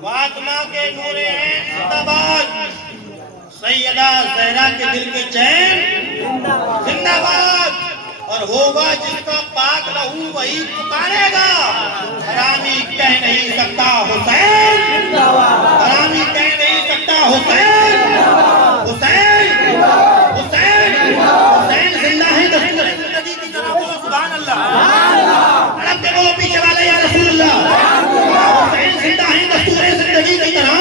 فاطمہ کے نور عین زندہ باد، سیدہ زہرا کے دل کے چین زندہ باد، اور ہوگا جس کا پاک لہو وہی پکارے گا، حرامی کہہ نہیں سکتا حسین، حرامی کہہ نہیں سکتا حسین، حسین حسین حسین زندہ ہے زندگی کی طرح بولو سبحان اللہ، رب کے بولو پیچھے والے یا رسول اللہ، حسین زندہ ہے دستور زندگی کی طرح،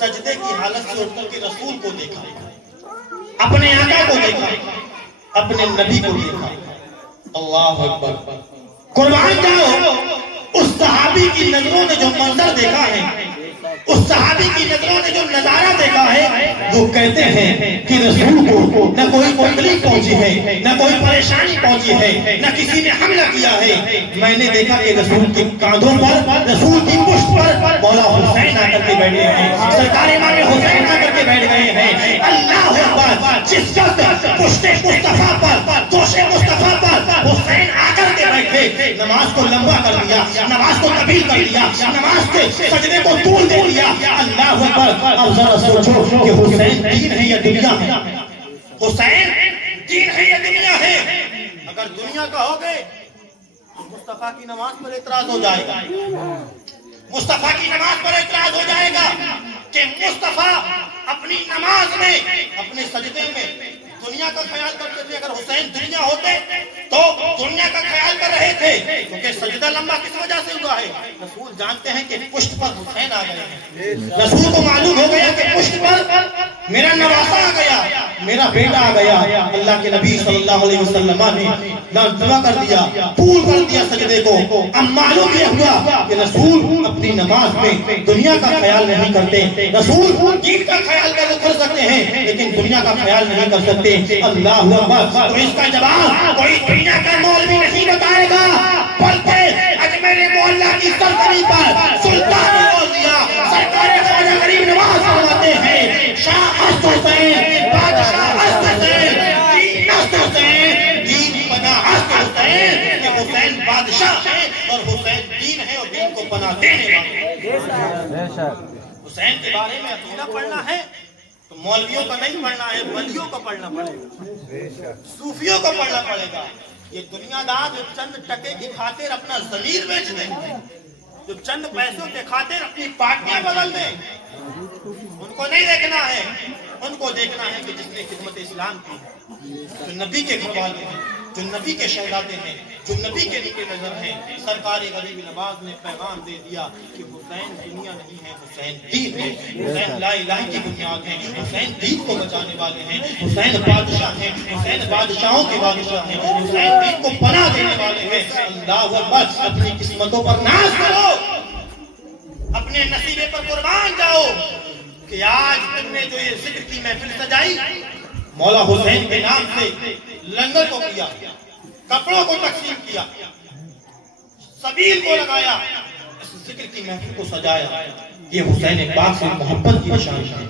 سجدے کی حالت سے اٹھ کر کے رسول کو دیکھا, اپنے آقا کو دیکھا, اپنے نبی کو دیکھا. اللہ اکبر. قربان جاؤ اس صحابی کی نظروں نے جو منظر دیکھا ہے, اس صحابی کی نظروں نے جو نظارہ دیکھا ہے, وہ کہتے ہیں کہ رسول کو نہ کوئی تکلیف پہنچی ہے, نہ کوئی پریشانی پہنچی ہے, نہ کسی نے حملہ کیا ہے. میں نے دیکھا کہ رسول کے کاندھوں پر, رسول کی پشت پر مولا حسین آ کر کے بیٹھے ہیں, سرکار امام حسین آ کر کے بیٹھ گئے ہیں. اللہ اکبر. جس وقت پشت مصطفیٰ پر, دوش مصطفیٰ پر حسین آ کر کے بیٹھے, نماز کو لمبا کر دیا, نماز کو طویل کر دیا, نماز کے سجدے کو طول دے دیا. اللہ اکبر. اب ذرا سوچو کہ حسین دین ہے یا دنیا ہے؟ حسین دین ہے یا دنیا ہے؟ اگر دنیا کا ہو گئے تو مصطفیٰ کی نماز پر اعتراض ہو جائے گا, مصطفیٰ کی نماز پر اعتراض ہو جائے گا کہ مصطفیٰ اپنی نماز میں, اپنے سجدے میں دنیا کا خیال کرتے تھے. اگر حسین دنیا ہوتے تو دنیا کا خیال کر رہے تھے, کیونکہ سجدہ لمبا کس وجہ سے ہوا ہے؟ رسول جانتے ہیں کہ پشت پر حسین آ گئے ہیں. رسول کو معلوم ہو گیا کہ پشت پر میرا نواسا آ گیا, میرا بیٹا آ گیا. اللہ کے نبی صلی اللہ علیہ وسلم نے دعا کر دیا, طول کر دیا سجدے کو. اب معلوم یہ ہوا کہ رسول اپنی نماز میں دنیا کا خیال نہیں کرتے. رسول دین کا خیال کر سکتے ہیں لیکن دنیا کا خیال نہیں کر سکتے. اللہ اکبر. تو اس کا جواب کوئی دنیا کا مولوی نہیں بتائے گا, بلکہ اجمیر مولا کی سرزمین پر سلطان الاولیاء سرکار خواجہ غریب نواز فرماتے ہیں, شاہ است حسین, بادشاہ است حسین, دین است حسین, دین پناہ است حسین. کہ حسین بادشاہ ہے اور حسین دین ہے اور دین کو پناہ دینے والے. حسین کے بارے میں عقیدہ پڑھنا ہے تو مولویوں کا نہیں پڑھنا ہے, ولیوں کا پڑھنا پڑے گا, صوفیوں کا پڑھنا پڑے گا. یہ دنیا دار جو چند ٹکے کی خاطر اپنا ضمیر بیچ دیں, جو چند پیسوں کے خاطر اپنی پارٹیاں بدل دیں, ان کو نہیں دیکھنا ہے. ان کو دیکھنا ہے کہ جس نے خدمت اسلام کی, جو نبی کے گھر والے ہیں, جو نبی کے شہزادے ہیں, جو نبی کے نیچے نظر ہیں. سرکار غریب نواز نے پیغام دے دیا کہ حسین دنیا نہیں ہے, حسین دین ہے. حسین لا الہ کی بنیاد ہے, حسین دین کو بچانے والے ہیں, حسین بادشاہ ہیں, حسین بادشاہوں کے بادشاہ ہیں, حسین دین کو پناہ دینے والے ہیں. اللہ اکبر. اپنی قسمتوں پر ناز کرو, اپنے نصیبے پر قربان جاؤ کہ آج تم نے جو یہ ذکر کی محفل سجائی, مولا حسین کے نام سے لنگر کو کیا, کپڑوں کو تقسیم کیا, سبیل کو لگایا, اس ذکر کی محفل کو سجایا. یہ حسین پاک سے محبت کی نشانی ہے,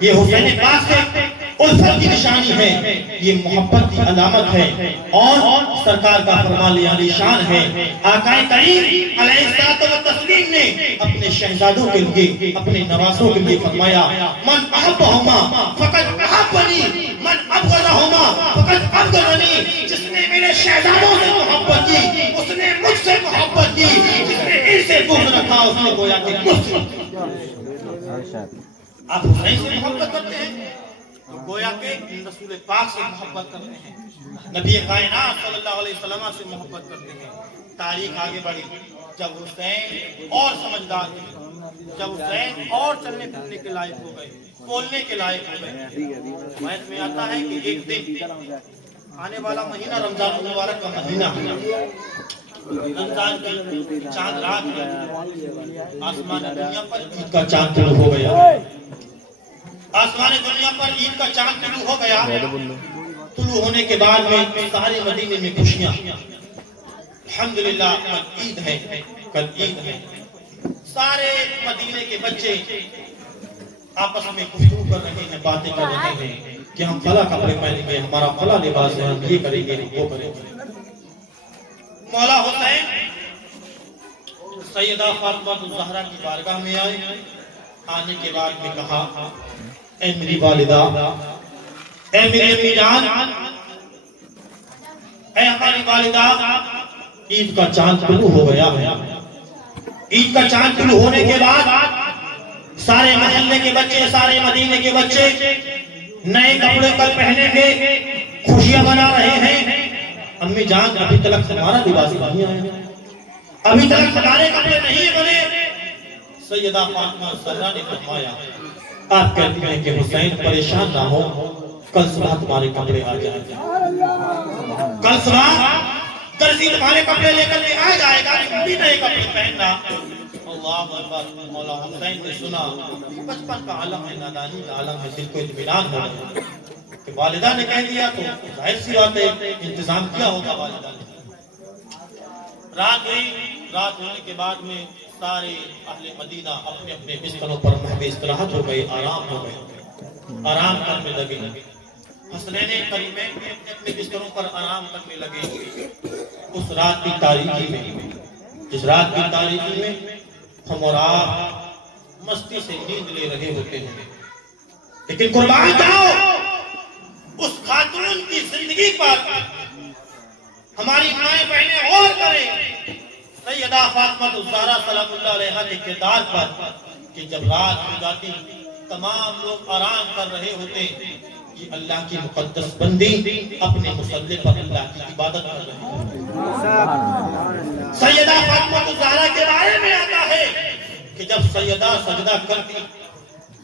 یہ حسین پاک سے الفت کی نشانی ہے, یہ محبت کی علامت ہے اور سرکار کا فرمان عالی شان ہے. آقا کریم علیہ الصلوۃ والتسلیم نے اپنے شہزادوں کے لیے, اپنے نواسوں کے لیے فرمایا, من احبہما فقد احبنی, من ابغضہما فقد ابغضنی. جس نے میرے شہزادوں سے محبت کی اس نے مجھ سے محبت کی, جس نے ان سے بغض رکھا اس نے گویا کہ مجھ سے. آپ حسین سے محبت کرتے ہیں تو گویا کہ رسول پاک سے محبت کرتے ہیں, نبی کائنات صلی اللہ علیہ وسلم سے محبت کرتے ہیں. تاریخ آگے بڑھی, جب حسین اور سمجھدار ہوئے, جب حسین اور چلنے پھرنے کے لائق ہو گئے, بولنے کے لائق ہو گئے. روایت میں آتا ہے کہ ایک دن آنے والا مہینہ رمضان المبارک کا مہینہ ہے, رمضان کی چاند رات میں آسمان دنیا پر عید کا چاند طلوع ہو گیا, آسمان دنیا پر عید کا چاند طلوع ہو گیا. طلوع ہونے کے بعد میں سارے مدینے میں خوشیاں, الحمدللہ کل عید ہے, کل عید ہے. سارے مدینے کے بچے آپس میں گفتگو کر رہے ہیں, باتیں کر رہے ہیں کہ ہم فلاں کپڑے پہنیں گے, ہمارا فلاں لباس ہے, ہم یہ کریں گے, وہ کریں گے. مولا حسین سیدہ فاطمہ الزہرا کی بارگاہ میں آئے. آنے کے بعد میں کہا, اے میری والدہ, اے میری امی جان, اے ہماری والدہ, عید کا چاند طلوع ہو گیا. عید کا چاند طلوع ہونے کے بعد سارے محلے کے بچے, سارے مدینے کے بچے نئے کپڑے کل پہنیں گے, خوشیاں منا رہے ہیں. امی جان, ابھی تک ہمارا لباس نہیں آیا, ابھی تک ہمارے کپڑے نہیں بنے. سیدہ فاطمہ الزہرا نے فرمایا, آپ کہتی ہیں کہ حسین پریشان نہ ہو، کل صبح تمہارے کپڑے آ جائیں گے، کل صبح درزی تمہارے کپڑے لے کر کے آ جائے گا، تم بھی نئے کپڑے پہننا۔ اللہ اکبر۔ مولا حسین نے سنا، بچپن کا عالم ہے، نادانی کا عالم ہے، دل کو اطمینان ہو گیا کہ والدہ نے کہہ دیا تو ظاہر سی بات ہے انتظام کیا ہوگا والدہ نے۔ رات ہوئی، رات ہونے کے بعد میں سارے اہل مدینہ اپنے اپنے بستروں پر محو استراحت ہو گئے، آرام ہو گئے، آرام کرنے لگے۔ حسنین کریمین بھی اپنے اپنے بستروں پر آرام کرنے لگے۔ اس رات کی تاریکی میں، جس رات کی تاریکی میں ہم اور آپ مستی سے نیند لے رہے ہوتے ہیں، لیکن قربان جاؤ اس خاتون کی زندگی پر ہماری مائیں بہنیں غور کریں، سیدہ فاطمہ الزہرا سلام اللہ علیہا کے کردار پر، کہ جب رات ہو جاتی تمام لوگ آرام کر رہے ہوتے، یہ اللہ کی مقدس بندی اپنے مصلی پر اللہ کی عبادت کر رہے ہیں۔ سیدہ فاطمہ الزہرا کے بارے میں آتا ہے کہ جب سیدہ سجدہ کرتی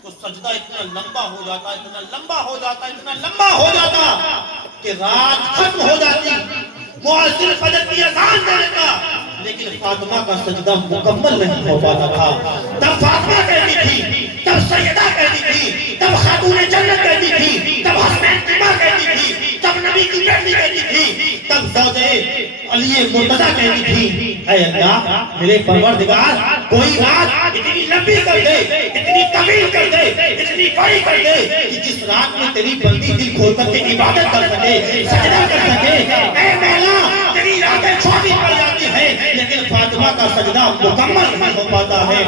تو سجدہ اتنا لمبا ہو جاتا، اتنا لمبا ہو جاتا، اتنا لمبا ہو جاتا کہ رات ختم ہو جاتی، مؤذن فجر کی اذان دے دیتا، لیکن فاطمہ کا سجدہ مکمل نہیں ہو پاتا تھا۔ تب فاطمہ کہتی تھی، تب سیدہ کہتی تھی، تب خاتون جنت کہتی تھی، تب حسنین کی ماں کہتی تھی، تب نبی کی بیٹی کہتی تھی، تب زوجہ علی مرتضیٰ کہتی تھی، اے اللہ میرے پروردگار کوئی رات اتنی لمبی کر دے، اتنی طویل کر دے، اتنی بڑی کر دے کہ جس رات میں تیری بندی دل کھول کر کے عبادت کر سکے، سجدہ کر سکے۔ اے مولا تیری راتیں چھوٹی پڑ جاتی ہیں لیکن فاطمہ کا سجدہ مکمل نہیں ہو پاتا ہے۔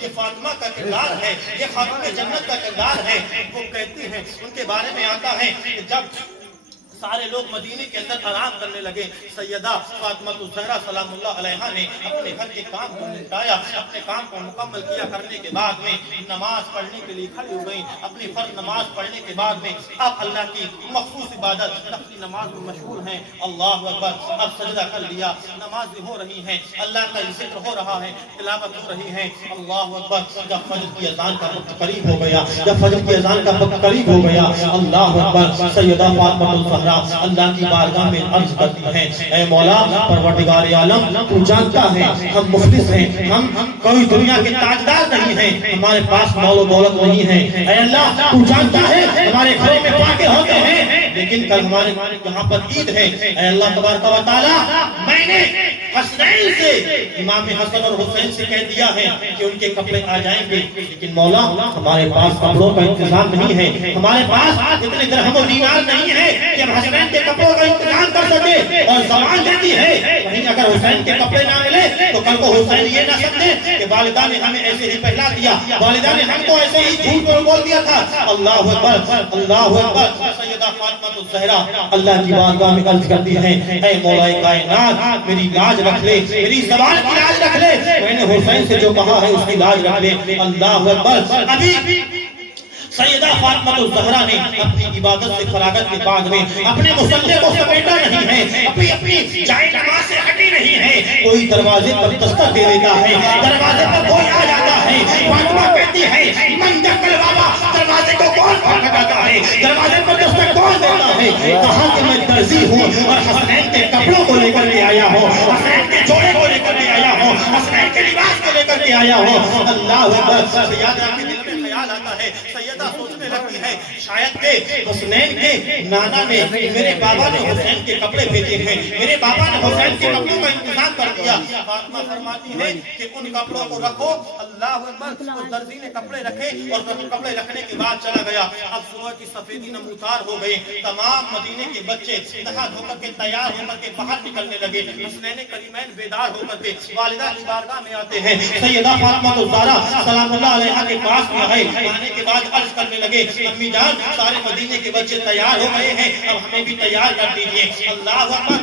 یہ فاطمہ کا کردار ہے، یہ خاتون جنت کا کردار ہے۔ وہ کہتی ہیں، ان کے بارے میں آتا ہے کہ جب سارے لوگ مدینے کے اندر آرام کرنے لگے، سیدہ فاطمہ الزہرا سلام اللہ علیہا نے اپنے گھر کے کام کو نپٹایا، اپنے کام کو مکمل کیا کرنے کے بعد میں نماز پڑھنے کے لیے کھڑی ہو گئی۔ اپنی فرض نماز پڑھنے کے بعد میں آپ اللہ کی مخصوص عبادت نفلی نماز میں مشغول ہیں۔ اللہ اکبر۔ اب سجدہ کر لیا، نماز ہو رہی ہے، اللہ کا ذکر ہو رہا ہے، تلاوت ہو رہی ہے۔ اللہ اکبر۔ جب فجر کی اذان کا وقت قریب ہو گیا، جب فجر کی اذان کا وقت قریب ہو گیا، اللہ اکبر، سیدہ فاطمہ الزہرا اللہ کی بارگاہ میں عرض کرتی ہیں، اے مولا پروردگار عالم تو جانتا ہے ہم مفلس ہیں، ہم کوئی دنیا کے تاجدار نہیں ہیں، ہمارے پاس مال و دولت نہیں ہے، اے اللہ تو جانتا ہے ہمارے گھروں میں پاکے ہوتے ہیں، لیکن کل ہمارے یہاں پر عید ہے، اے اللہ تبارک و تعالی میں نے حسنین سے، امام حسن اور حسین سے کہہ دیا ہے کہ ان کے کپڑے آ جائیں گے، لیکن مولا ہمارے پاس کپڑوں کا انتظام نہیں ہے، ہمارے پاس اتنے درہم و دینار نہیں ہے کہ ہم حسنین کے کپڑوں کا انتظام کر سکے۔ اور زبان دیتی ہے کہیں اگر حسین کے کپڑے نہ ملے تو کل کو حسین یہ نہ سمجھے کہ والدہ نے ہمیں ایسے ہی پہلا دیا، والدہ نے ہم کو ایسے ہی جھوٹ بول دیا تھا۔ اللہ اکبر، اللہ اکبر۔ سیدہ فاطمہ الزہرا اللہ کی بارگاہ میں عرض کرتی ہیں، اے مولا کائنات میری لاج رکھ لے، میری زبان کی لاج رکھ لے، میں نے حسین سے جو کہا ہے اس کی لاج رکھ لے۔ اللہ اکبر۔ ابھی سیدہ فاطمہ الزہرا نے اپنی عبادت سے فراغت کے بعد میں اپنے مصلی کو سمیٹا نہیں ہے، اپنی جائے نماز سے ہٹی نہیں ہے، کوئی دروازے پر دستک دے دیتا ہے، دروازے پر کوئی آ جاتا ہے، فاطمہ کہتی ہے من دخل بابا، دروازے کو کون کھٹکھٹاتا ہے، دروازے پر دستک کون دیتا ہے؟ کہا کہ میں درزی ہوں اور حسنین کے کپڑوں کو لے کر کے آیا ہوں، حسنین کے جوڑے کو لے کر کے آیا ہوں، حسنین کے لباس کو لے کر کے آیا ہوں۔ اللہ اکبر۔ سیدہ کے دل میں خیال آتا ہے، سیدہ سوچنے لگتی ہے شاید کہ حسنین کے نانا نے، میرے بابا نے حسین کے کپڑے بھیجے ہیں، میرے بابا نے حسین کے کپڑوں کا انتظام کر دیا۔ فاطمہ فرماتی ہے کہ ان کپڑوں کو رکھو۔ اللہ اکبر۔ اس درزی نے کپڑے رکھے اور کپڑے رکھنے کے بعد چلا گیا۔ اب صبح کی سفیدی نمودار ہو گئی، تمام مدینے کے بچے نہا دھو کر کے تیار ہو کر کے باہر نکلنے لگے۔ حسنین کریمین بیدار ہو کر کے والدہ کی بارگاہ میں آتے ہیں، سیدہ فاطمہ الزہرا سلام اللہ علیہا کے پاس میں آئے، آنے کے بعد عرض کرنے لگے، امی جان سارے مدینے کے بچے تیار ہو گئے ہیں، اب ہمیں بھی تیار کر دیجئے۔ اللہ اکبر۔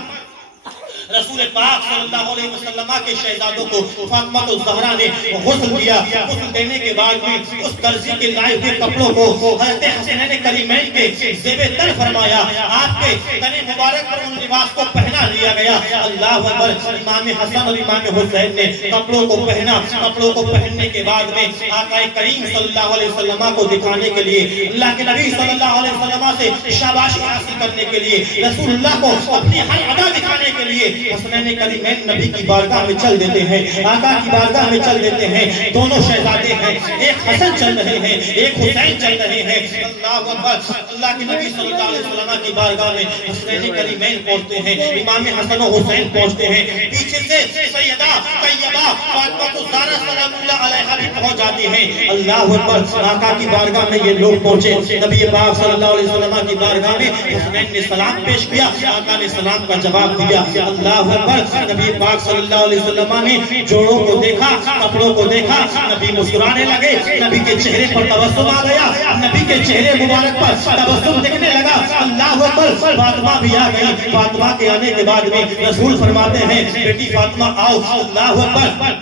رسول پاک صلی اللہ علیہ وسلم کے شہزادوں کو فاطمہ الزہرا نے غسل دیا. غسل دینے کے بعد بھی اس درزی کے لائے ہوئے کپڑوں کو حضرت حسنین کریمین کے زیب تن فرمایا. آپ کے تن مبارک پر ان لباس کو پہنا دیا گیا. اللہ اکبر. امام حسن اور امام حسین نے کپڑوں کو پہنا. کپڑوں کو پہننے کے بعد میں آقا کریم صلی اللہ علیہ وسلم کو دکھانے کے لیے, اللہ کے نبی صلی اللہ علیہ وسلم سے شاباشی حاصل کرنے کے لیے, رسول اللہ کو اپنی ہر ادا دکھانے کے لیے حسنین کریمین نبی کی بارگاہ میں چل دیتے ہیں, آقا کی بارگاہ میں چل دیتے ہیں. دونوں شہزادے ہیں, ایک حسن چل رہے ہیں, ایک حسین چل رہے ہیں. اللہ اکبر. اللہ کے نبی صلی اللہ علیہ وسلم کی بارگاہ میں حسنین کریمین پہنچتے ہیں, امام حسن و حسین پہنچتے ہیں. پیچھے سے سیدہ طیبہ فاطمہ الزہرا سلام اللہ علیہا بھی پہنچ جاتی ہیں. اللہ اکبر. آقا کی بارگاہ میں یہ لوگ پہنچے. نبی پاک صلی اللہ علیہ وسلم کی بارگاہ میں حسنین نے سلام پیش کیا, آقا نے سلام کا جواب دیا. اللہ اکبر. نبی پاک صلی اللہ علیہ وسلم نے جوڑوں کو دیکھا, کپڑوں کو دیکھا, نبی مسکرانے لگے. نبی کے چہرے پر تبسم آ گیا, نبی کے چہرے مبارک پر تبسم دکھنے لگا. اللہ اکبر. فاطمہ بھی آ گئی. فاطمہ کے آنے کے بعد میں رسول فرماتے ہیں, بیٹی فاطمہ آؤ. اللہ اکبر.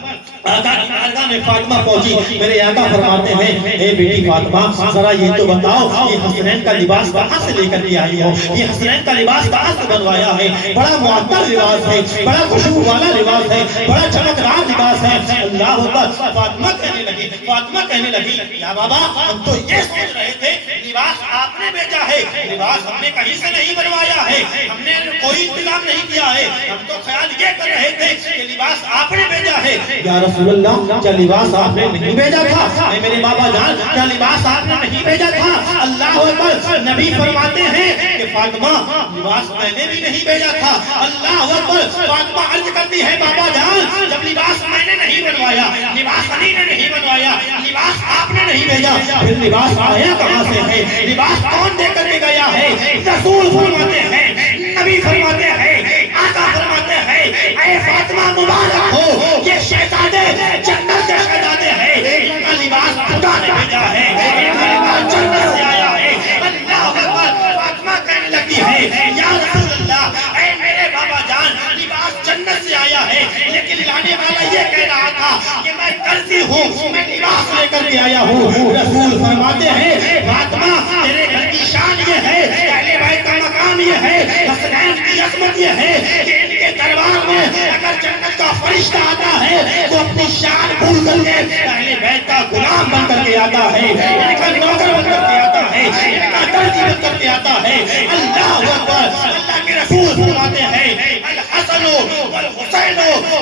آقا کی بارگاہ میں فاطمہ پہنچی. میرے آقا فرماتے ہیں, اے بیٹی فاطمہ ذرا یہ تو بتاؤ, یہ حسنین کا لباس کہاں سے لے کر کے آئی ہو؟ یہ حسنین کا لباس کہاں سے بنوایا ہے؟ بڑا معطر لباس ہے, بڑا خوشبو والا لباس ہے, بڑا چمکدار لباس ہے. اللہ اکبر. فاطمہ کہنے لگی, فاطمہ کہنے لگی, یا بابا ہم تو یہ سوچ رہے تھے لباس آپ نے بھیجا ہے, لباس ہم نے کہیں سے نہیں بنوایا ہے, ہم نے کوئی انتظام نہیں کیا ہے. ہم تو خیال یہ کر رہے تھے کہ لباس آپ نے بھیجا ہے. یا رسول اللہ, کیا لباس آپ نے نہیں بھیجا تھا؟ اے میرے بابا جان, کیا لباس آپ نے نہیں بھیجا تھا؟ اللہ اکبر. نبی فرماتے ہیں کہ فاطمہ لباس میں نے بھی نہیں بھیجا تھا. اللہ اکبر. فاطمہ عرض کرتی ہے, بابا جان جب لباس میں نے نہیں بنوایا, لباس علی نے نہیں بنوایا, لباس آپ نے نہیں بھیجا, پھر لباس آیا کہاں سے ہے؟ لباس کون دے کر کے گیا ہے؟ رسول فرماتے ہیں, نبی فرماتے ہیں, آقا فرماتے ہیں, اے فاطمہ مبارک ہو, یہ شہزادے جنت کے شہزادے ہیں, ان کا لباس خدا نے بھیجا ہے, ان کا لباس جنت سے آیا ہے. اللہ اکبر. فاطمہ کہنے لگتی ہے, یا رسول اللہ, اے میرے بابا جان لباس جنت سے آیا ہے, لیکن لانے والا یہ کہہ رہا تھا کہ میں درزی ہوں, میں لباس لے کر کے آیا ہوں. رسول فرماتے ہیں, فاطمہ تیرے گھر کی شان یہ ہے, اہل بیت کا مقام یہ ہے, حسنین کی عظمت یہ ہے کہ ان کے دربار میں اگر جنت کا فرشتہ آتا ہے تو اپنی شان بھول کر کے اہل بیت کا غلام بن کر کے آتا ہے, ان کا نوکر بن کر کے آتا ہے, ان کا درزی بن کر کے آتا ہے. اللہ اکبر. اللہ کے رسول فرماتے ہیں, الحسن والحسین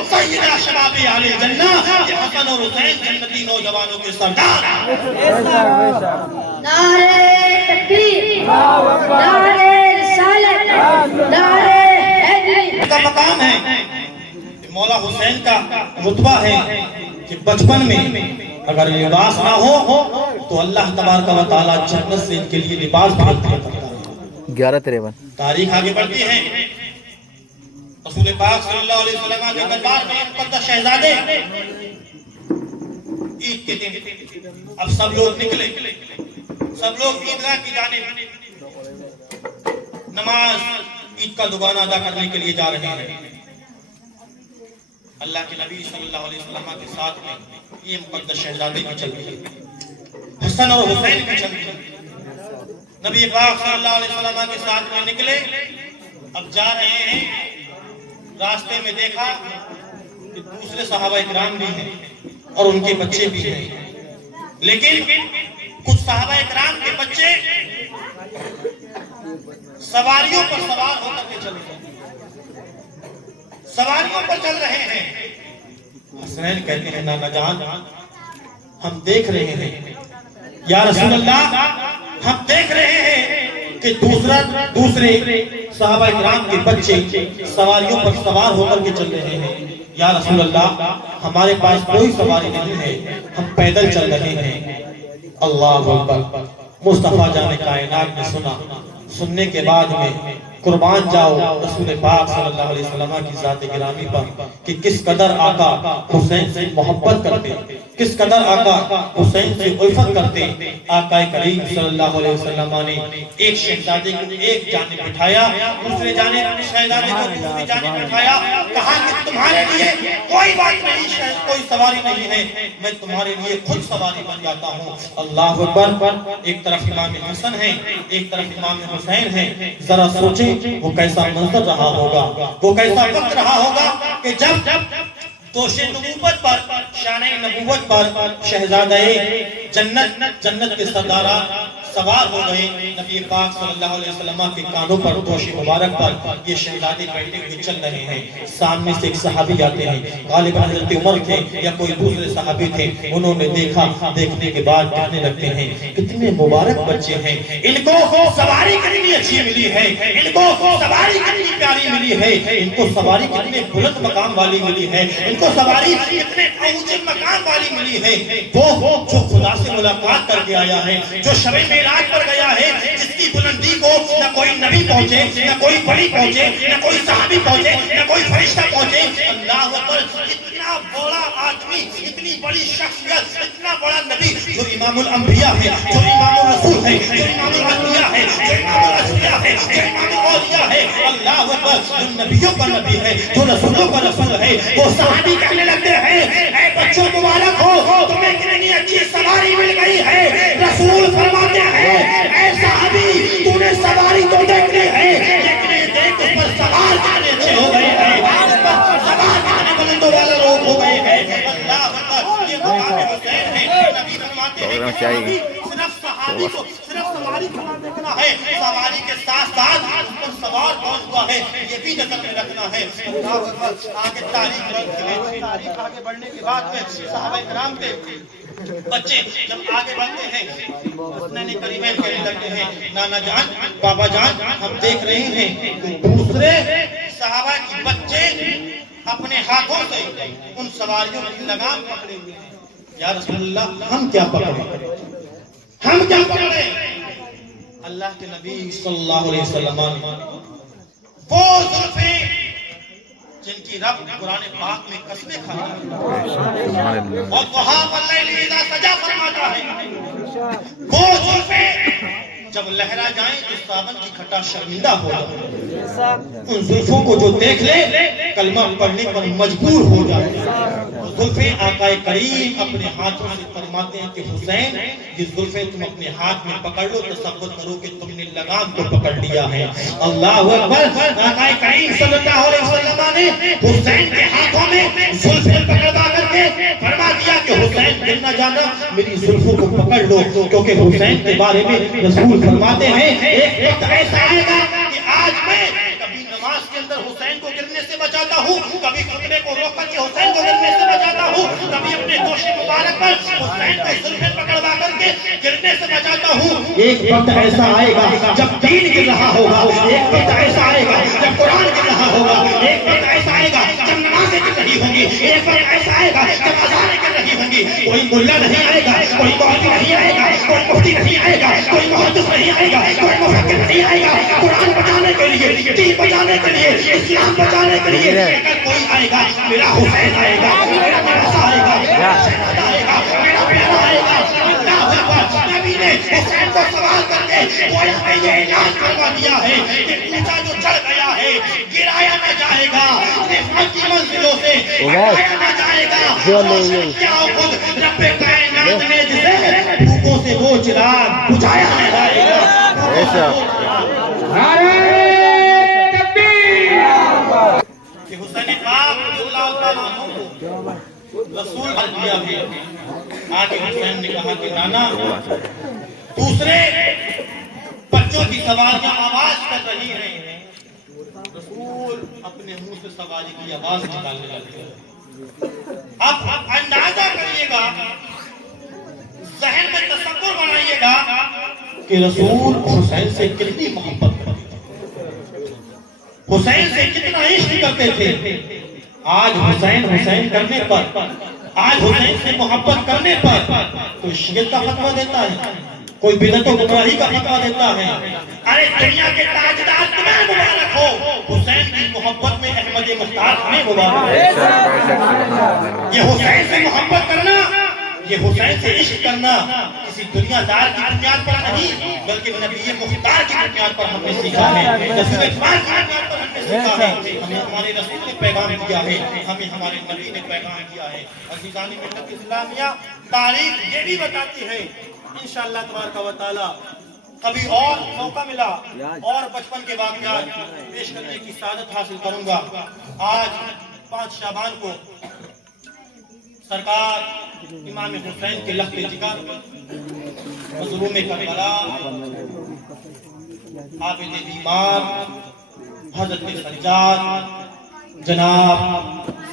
سیدہ شباب اہل الجنہ, یہ حسن اور حسین جنتی نوجوانوں کے سردار. نعرہ تکبیر, نعرہ رسالت, نعرہ حیدری. کا مقام ہے, مولا حسین کا رتبہ ہے کہ بچپن میں اگر لباس نہ ہو تو اللہ تبارک و تعالیٰ جنت سے ان کے لیے لباس بھیج دیا کرتا ہے. 11:53. تاریخ آگے بڑھتی ہے. رسول پاک صلی اللہ علیہ وسلم کے دربار میں مقدس شہزادے عید کے دن اب سب لوگ نکلے, سب لوگ عیدگاہ کی جانب نماز عید کا دگانا ادا کرنے کے لیے جا رہے ہیں. اللہ کے نبی صلی اللہ علیہ وسلم کے ساتھ میں یہ مقدس شہزادے بھی چل رہے ہیں, حسن اور حسین بھی چل رہے ہیں. نبی پاک صلی اللہ علیہ وسلم کے ساتھ میں نکلے, اب جا رہے ہیں. راستے میں دیکھا کہ دوسرے صحابہ اکرام بھی ہیں اور ان کے بچے بھی ہیں, لیکن کچھ صحابہ اکرام کے بچے سواریوں پر سوار ہو کر کے چل رہے ہیں, سواریوں پر چل رہے ہیں. حسنین کہتے ہیں, نانا جان ہم دیکھ رہے ہیں, یا رسول اللہ ہم دیکھ رہے ہیں کہ دوسرے صحابہ اکرام کے بچے سواریوں پر سوار ہو کر کے چل رہے ہیں. یا رسول اللہ ہمارے پاس کوئی سواری نہیں ہے, ہم پیدل چل رہے ہیں. اللہ اکبر. مصطفیٰ جان کائنات نے سنا, سننے کے بعد میں قربان جاؤ رسول پاک صلی اللہ علیہ وسلم کی ذات گرامی پر کہ کس قدر آقا حسین سے محبت کرتے. کس قدر آقا حسین سے الفت کرتے. آقا کریم صلی اللہ علیہ وسلم نے ایک شہزادے کو ایک جانب بٹھایا, دوسرے جانب شہزادے کو دوسری جانب بٹھایا, کہا کہ تمہارے لیے کوئی بات نہیں, کوئی سواری نہیں ہے, میں تمہارے لیے خود سواری بن جاتا ہوں. اللہ اکبر. ایک طرف امام حسن ہے, ایک طرف امام حسین ہے. ذرا سوچیں وہ کیسا منظر رہا ہوگا, وہ کیسا وقت رہا ہوگا کہ جب دوش نبوت پر, شان نبوت پر شہزادہ جنت کے سرداران سوار ہو گئے. نبی پاک صلی اللہ علیہ وسلم کے کانوں پر, دوش مبارک پر یہ شہزادے بیٹھے ہوئے چل رہے ہیں. سامنے سے ایک صحابی آتے ہیں, غالباً حضرت عمر تھے یا کوئی دوسرے صحابی تھے. انہوں نے دیکھا, دیکھنے کے بعد کہنے لگتے ہیں کتنے مبارک بچے ہیں, ان کو سواری کتنی اچھی ملی ہے, ان کو سواری کتنی پیاری ملی ہے, ان کو سواری کتنے بلند مقام والی ملی ہے, ان کو سواری کتنے اونچے مقام والی ملی ہے. وہ جو خدا سے ملاقات کر کے آیا ہے, جو شب معراج پر گیا ہے, جس کی بلندی کو نہ کوئی نبی پہنچے, نہ کوئی ولی پہنچے, نہ کوئی صحابی پہنچے, نہ کوئی فرشتہ پہنچے. اللہ اکبر. اتنا بڑا آدمی, اتنی بڑی شخصیت, اتنا بڑا نبی جو امام الانبیاء ہے, جو امام الرسول ہے, جو امام الانبیاء ہے, جو امام الاسفیاء ہے, جو امام الاولیاء ہے. اللہ اکبر. جو نبیوں کا نبی ہے, جو رسولوں کا رسول ہے, وہ صحابی کہنے لگتے ہیں اے بچوں مبارک ہو, تمہیں کتنی اچھی سواری مل گئی ہے. رسول فرماتے ہیں اے صحابی تو نے سواری تو دیکھ لی ہے, لیکن دیکھ اس پر سوار کتنے اچھے ہو گئے ہیں, اس پر سوار کتنے بلندوں والے لوگ ہو گئے ہیں. اللہ اکبر. یہ مقام حسین ہے. نبی فرماتے ہیں کہ صرف صحابی کو صرف سواری کو دیکھنا ہے, سواری کے ساتھ ساتھ اس پر سوار کون ہوا ہے یہ بھی نظر میں رکھنا ہے. اللہ اکبر. آگے تاریخ بڑھتی ہے, تاریخ آگے بڑھنے کے بعد میں صحابہ کرام کے بچے جب آگے بڑھتے ہیں, حسنین کریمین کہنے لگتے ہیں نانا جان, بابا جان, ہم دیکھ رہے ہیں دوسرے صحابہ کے بچے اپنے ہاتھوں سے ان سواریوں کی لگام پکڑے ہوئے ہیں. یا رسول اللہ ہم کیا پکڑیں, ہم کیا پکڑیں. اللہ کے نبی صلی اللہ علیہ وسلم وہ زلفیں جن کی رب قرآن پاک میں قسمیں کھاتا ہے, اور وہاں پر لیل اذا سجا فرماتا ہے, وہ زلفیں جب لہرا جائیں تو ساون کی کھٹا شرمندہ ہو جائے. ان زلفوں کو جو دیکھ لے کلمہ پڑھنے پر مجبور ہو جائے. زلفیں آقا کریم اپنے ہاتھوں سے فرماتے ہیں کہ حسین یہ زلفیں تم اپنے ہاتھ میں پکڑ لو, تصور کرو کہ تم نے لگام کو پکڑ لیا ہے. اللہ اکبر. آقا کریم صلی اللہ علیہ وسلم نے حسین کے ہاتھوں میں زلفیں پکڑا کر کے فرما دیا کہ حسین دل نہ جانا, میری زلفوں کو پکڑ لو, کیونکہ حسین کے بارے میں رسول فرماتے ہیں ایک وقت ایسا آئے گا کہ آج میں کبھی نماز کے اندر حسین کو گرنے سے بچاتا ہوں, کبھی خطبے کو روک کر کے حسین کو گرنے سے بچاتا ہوں, کبھی اپنے دوش مبارک پر حسین کو زلفیں پکڑوا کر کے گرنے سے بچاتا ہوں. ایک وقت ایسا آئے گا جب دین گر رہا ہوگا, ایک وقت ایسا آئے گا جب قرآن گر رہا ہوگا, ایک وقت ایسا آئے گا جب نمازیں گر رہی ہوں گی, ایک وقت ایسا آئے گا جب اذانیں گر رہی ہوں گی. کوئی ملا نہیں آئے گا, کوئی مولوی نہیں آئے گا, کوئی مفتی نہیں آئے گا, کوئی محدث نہیں آئے گا, کوئی مفکر نہیں آئے گا. قرآن بچانے کے لیے, دین بچانے کے لیے, اسلام بچانے کے لیے اگر کوئی آئے گا, میرا حسین آئے گا, میرا نواسا آئے گا, میرا شہزادہ آئے گا, میرا پیارا آئے گا. اللہ اکبر. نبی نے حسین کو سوال کر کے گویا میں یہ اعلان کروا دیا ہے کہ اونچا جو چڑھ گیا ہے گرایا نہ جائے گا, رفعت کی منزلوں سے ہٹایا نہ جائے گا. کیا خود رب کائنات نے جسے بھوکوں سے وہ چراغ بجھایا نہ جائے گا. کہ حسین پاک رضی اللہ تعالیٰ عنہ کو رسول حل دیا ہے. آگے حسین نے کہا کہ نانا دوسرے بچوں کی سواریاں آواز کر رہی ہیں, رسول اپنے منہ سے سواری کی آواز نکالنے لگے. اب اندازہ کریے گا, ذہن میں تصور بنائیے گا کہ رسول حسین سے کتنی محبت کرتے تھے, حسین سے کتنا عشق کرتے تھے. آج حسین کرنے پر, آج حسین سے محبت کرنے پر کوئی شیعت کا فتویٰ دیتا ہے, کوئی بدعت و گمراہی کا فتویٰ دیتا ہے. ارے دنیا کے تاجدار تمہیں مبارک ہو, حسین کی محبت میں احمد مختار ہمیں مبارک ہو. یہ حسین سے محبت کرنا یہ حسین سے عشق کرنا کسی دنیا دار کی بنیاد پر نہیں بلکہ نبی مختار کی بنیاد پر ہم نے سیکھا ہے، رسول پاک کی بنیاد پر ہم نے سیکھا ہے، ہمیں ہمارے رسول نے پیغام دیا ہے، ہمیں ہمارے نبی نے پیغام دیا ہے۔ عزیزان ملت اسلامیہ، تاریخ یہ بھی بتاتی ہے انشاءاللہ تبارک و تعالی کبھی اور موقع ملا اور بچپن کے واقعات پیش کرنے کی سعادت حاصل کروں گا۔ آج 5 شعبان کو سرکار امام حسین کے لخت جگر، مظلوم کربلا، عابد بیمار، حضرت سجاد، جناب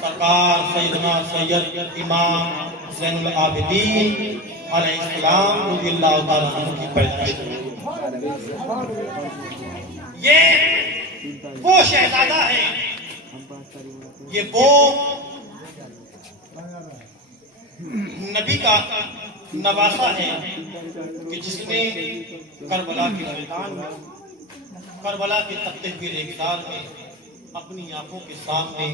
سرکار سیدنا سید امام زین العابدین علیہ السلام رضی اللہ تعالیٰ عنہ کی پیدائش ہے۔ یہ وہ شہزادہ ہے، یہ وہ نبی کا نواسا ہے کہ جس نے کربلا کے میدان میں، کربلا کے تپتے ہوئے ریگزار میں اپنی آنکھوں کے سامنے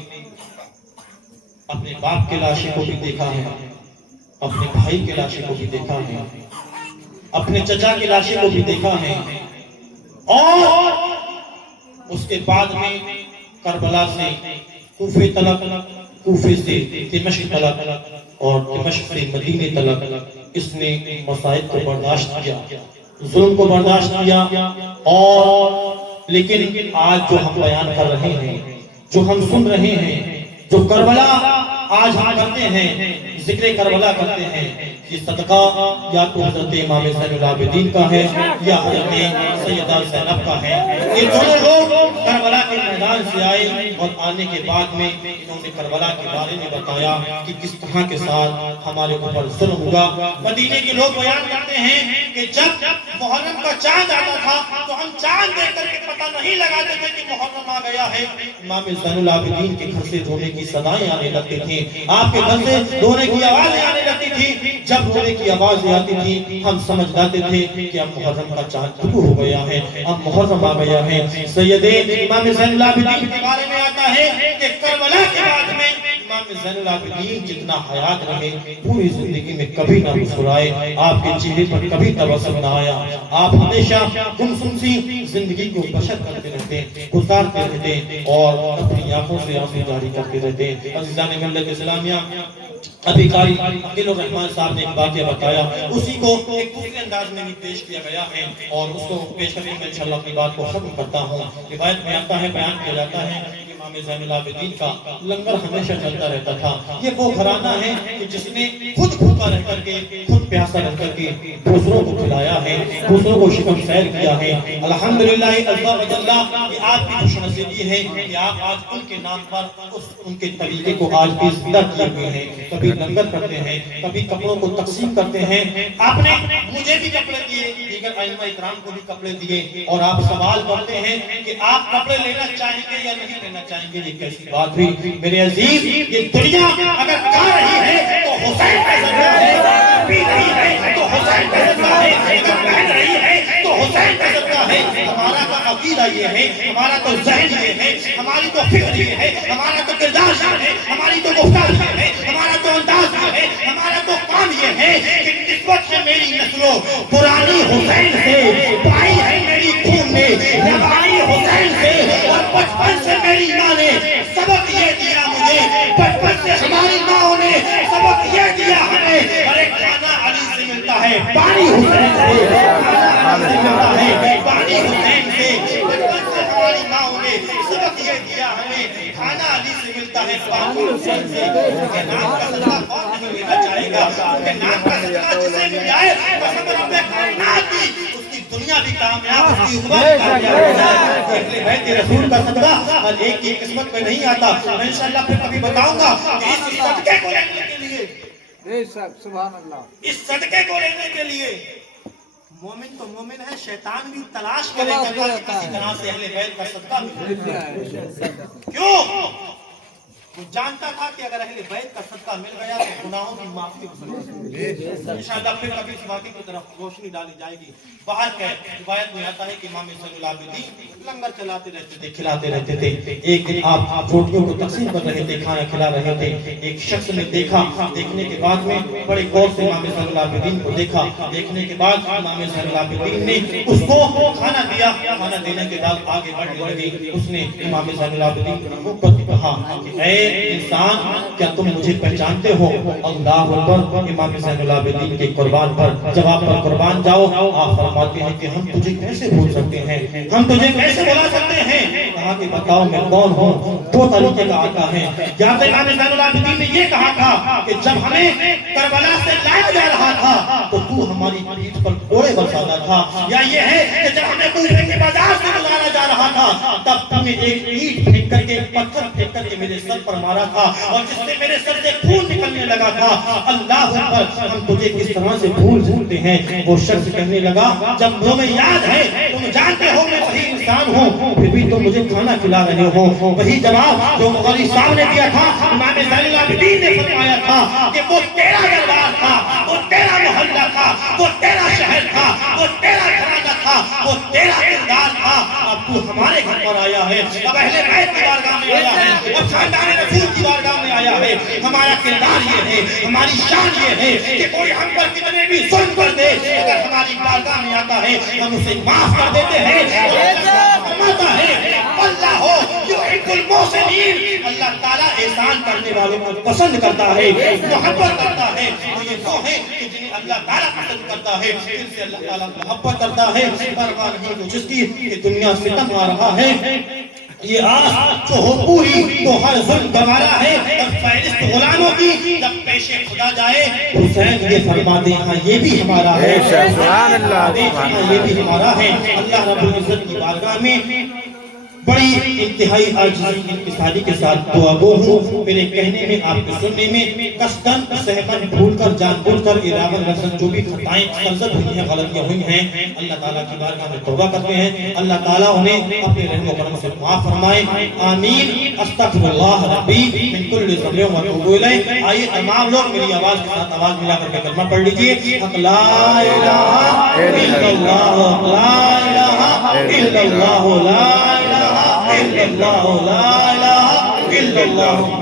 اپنے باپ کے لاشے کو بھی دیکھا ہے، اپنے بھائی کے لاشے کو بھی دیکھا ہے، اپنے چچا کے لاشے کو بھی دیکھا ہے، اور اس کے بعد میں کربلا سے کوفے تلک، کوفے سے دمشق تلک اور دمشق سے مدینے تلک اس نے مصائب کو برداشت کیا، ظلم کو برداشت کیا۔ اور لیکن آج جو ہم بیان کر رہے ہیں، جو ہم سن رہے ہیں، جو کربلا آج ہم کرتے ہیں، ذکر کربلا کرتے ہیں، یہ صدقہ یا تو حضرت امام زین العابدین کا ہے یا حضرت سیدہ زینب کا ہے۔ یہ دونوں لوگ کربلا کے میدان سے آئے اور آنے کے بعد میں انہوں نے کربلا کے بارے میں بتایا کہ کس طرح کے ساتھ ہمارے اوپر ظلم ہوا۔ مدینے کے لوگ بیان کرتے ہیں کہ جب محرم کا چاند آتا تھا تو ہم چاند دیکھ کر کے پتہ نہیں لگاتے تھے کہ محرم آ گیا ہے۔ امام زین العابدین کے گھر سے رونے کی صدائیں آنے لگتی تھیں، آپ کے گھر سے رونے کی آوازیں آنے لگتی تھی۔ جب رونے کی آوازیں آتی تھی ہم سمجھ جاتے تھے کہ اب محرم کا چاند طلوع ہو گیا ہے، اب محرم آ گیا ہے۔ سید امام زین العابدین کے بارے میں آتا ہے کہ کربلا کے بعد میں امام زین العابدین جتنا حیات رہے پوری زندگی میں کبھی نہ مسکرائے، آپ کے چہرے پر کبھی تبسم نہ آیا، آپ ہمیشہ گمسم سی زندگی کو بشر کرتے رہتے، گزارتے رہتے اور اپنی آنکھوں سے آنسو جاری کرتے رہتے۔ عزیزان ملت اسلامیہ، ابھی قاری عقیل الرحمن صاحب نے ایک واقعہ بتایا، اسی کو ایک دوسرے انداز میں بھی پیش کیا گیا ہے اور اس کو پیش کرنے میں انشاءاللہ اپنی بات کو ختم کرتا ہوں۔ روایت میں آتا ہے، بیان کیا جاتا ہے کہ امام زین العابدین کا لنگر ہمیشہ چلتا رہتا تھا۔ یہ وہ گھرانہ ہے کہ جس نے خود بھوکا رہ کر کے، خود پیاسا رہ کر کے دوسروں کو کھلایا ہے، دوسروں کو شکم سیر کیا ہے۔ الحمدللہ اللہ و جلہ، یہ آپ کی خوش نصیبی ہے کہ آپ آج ان کے نام پر ان کے طریقے کو آج بھی زندہ کیے ہوئے ہیں۔ کبھی لنگر کرتے ہیں، کبھی کپڑوں کو تقسیم کرتے ہیں۔ آپ نے مجھے بھی کپڑے دیے، دیگر ائمہ اکرام کو بھی کپڑے دیے، اور آپ سوال کرتے ہیں کہ آپ کپڑے لینا چاہیں گے یا نہیں لینا چاہیں گے۔ یہ کیسی بات ہوئی میرے عزیز؟ یہ دنیا اگر کھا رہی ہے تو حسین کا صدقہ ہے، پی رہی ہے تو حسین کا صدقہ ہے، اگر پہن رہی ہے تو حسین کا صدقہ ہے۔ ہمارا تو عقیدہ یہ ہے، ہمارا تو ذہن یہ ہے، ہماری تو فکر یہ ہے، ہمارا تو کردار یہ ہے، ہماری تو گفتار یہ ہے، ہمارا تو انداز یہ ہے، ہمارا تو کام یہ ہے کہ نسبت ہے میری نسلوں پرانی حسین سے، پائی ہے میری خون نے روانی حسین سے، اور بچپن سے میری ماں نے سبق یہ دیا مجھے، بچپن سے ہماری ماں نے سبق یہ دیا ہمیں، اور ایک کھانا علی سے ملتا ہے، پانی حسین سے، کھانا علی سے ملتا ہے، پانی حسین سے، بچپن سے ہماری ماں نے سبق یہ دیا ہمیں، کھانا علی سے ملتا ہے، پانی حسین سے۔ ان کے نام کا صدقہ کون نہیں لینا چاہے گا؟ ان کے نام کا صدقہ جسے مل جائے قسم رب کائنات کی، اس کی دنیا بھی کامیاب، اس کی عمر بھی کامیاب ہو جائے۔ اہل بیت رسول کا صدقہ ہر ایک کی قسمت میں نہیں آتا۔ میں انشاءاللہ پھر کبھی بتاؤں گا کہ اس صدقے کو لینے کے لیے، سبحان اللہ، اس صدقے کو لینے کے لیے مومن تو مومن ہے، شیطان بھی تلاش کرے گا کہ کسی طرح سے اہل بیت کا صدقہ ملے۔ کیوں؟ وہ جانتا تھا کہ اگر اہل بیت کا صدقہ مل گیا تو گناہوں کی معافی ہو سکتی ہے. انشاءاللہ پھر کبھی اس واقعے کی طرف روشنی ڈالی جائے گی. باہر کے روایت میں آتا ہے کہ امام زین العابدین لنگر چلاتے رہتے تھے, کھلاتے رہتے تھے. ایک دن آپ روٹیوں کو تقسیم کر رہے تھے, کھانا کھلا رہے تھے. ایک شخص نے دیکھا, دیکھنے کے بعد میں بڑے غور سے امام زین العابدین کو دیکھا. دیکھنے کے بعد امام زین العابدین نے اس کو کھانا دیا. کھانا دینے کے بعد آگے بڑھنے لگے. اس نے امام زین العابدین کی محبت کہا کہ اے انسان, کیا تم مجھے پہچانتے ہو؟ اللہ اکبر. امام زین العابدین کے قربان پر جواب پر قربان جاؤ. آپ فرماتے ہیں کہ ہم تجھے کیسے بھول سکتے ہیں, ہم تجھے کیسے بھلا سکتے ہیں. کہا کہ بتاؤ میں کون ہوں. دو طریقے کا آتا ہے. یا تو امام زین العابدین نے یہ کہا تھا کہ جب ہمیں کربلا سے لایا جا رہا تھا تو تو ہماری پیٹھ پر کوڑے برساتا تھا. یا یہ ہے کہ جب ہمیں کوفے کے بازار سے گزارا جا رہا تھا تب تم نے ایک اینٹ پھینک کر کے, پتھر پھینک کر کے میرے سر پر مارا تھا اور جس سے میرے سر سے خون نکلنے لگا تھا. اللہ اکبر, ہم تجھے کس طرح سے بھول سکتے ہیں. وہ شخص کہنے لگا جب تمہیں یاد ہے, تم جانتے ہو میں وہی انسان ہوں, پھر بھی تم مجھے کھانا کھلا رہے ہو. وہی جواب جو مغلی صاحب نے دیا تھا. امام زین العابدین نے فرمایا تھا کہ وہ تیرا دربار تھا, وہ تیرا محلہ تھا, وہ تیرا شہر تھا, وہ تیرا گھرانہ تھا, وہ تیرا کردار تھا. اب تو ہمارے گھر پر آیا ہے, اب اہل بیت کی بارگاہ میں آیا ہے, اب خاندان رسول کی بارگاہ میں آیا ہے. ہمارا کردار یہ ہے, ہماری شان یہ ہے کہ کوئی ہم پر کتنے بھی ظلم کر دے, اگر ہماری بارگاہ میں آتا ہے ہم اسے معاف کر دیتے ہیں. فرماتا ہے اللہ ہو یحب المحسنین, اللہ تعالیٰ احسان کرنے والوں کو پسند کرتا ہے, محبت کرتا ہے. تو یہ وہ ہیں کہ جنہیں اللہ تعالیٰ پسند کرتا ہے, جن سے اللہ تعالیٰ محبت کرتا ہے. پرواہ نہیں تو جس کی کہ دنیا ستم آ رہا ہے, یہ آس جو ہو پوری تو ہر ظلم گوارا ہے. اور فہرست غلاموں کی جب پیش خدا جائے, حسین یہ فرماتے ہیں یہ بھی ہمارا ہے, سبحان اللہ, یہ بھی ہمارا ہے. اللہ رب العزت کی بارگاہ میں بڑی انتہائی عاجزی انکساری کے ساتھ دعا گو ہوں. میرے کہنے میں, آپ کے سننے میں قصداً سہمن بھول کر, جان بھول کر, ارادہ رسن جو بھی خطائیں سرزد ہوئی ہیں, غلطیاں ہوئی ہیں, اللہ تعالیٰ کی بارگاہ میں توبہ کرتے ہیں. اللہ تعالیٰ انہیں اپنے رحم و کرم سے معاف فرمائے. آمین. استغفر اللہ ربی من کل ذنب و اتوب الیہ. آئیے تمام لوگ میری آواز کے ساتھ آواز ملا کر کے کلمہ پڑھ لیجئے. لا الہ الا اللہ, لا الہ الا اللہ, لا الہ الا اللہ, لا الہ الا اللہ.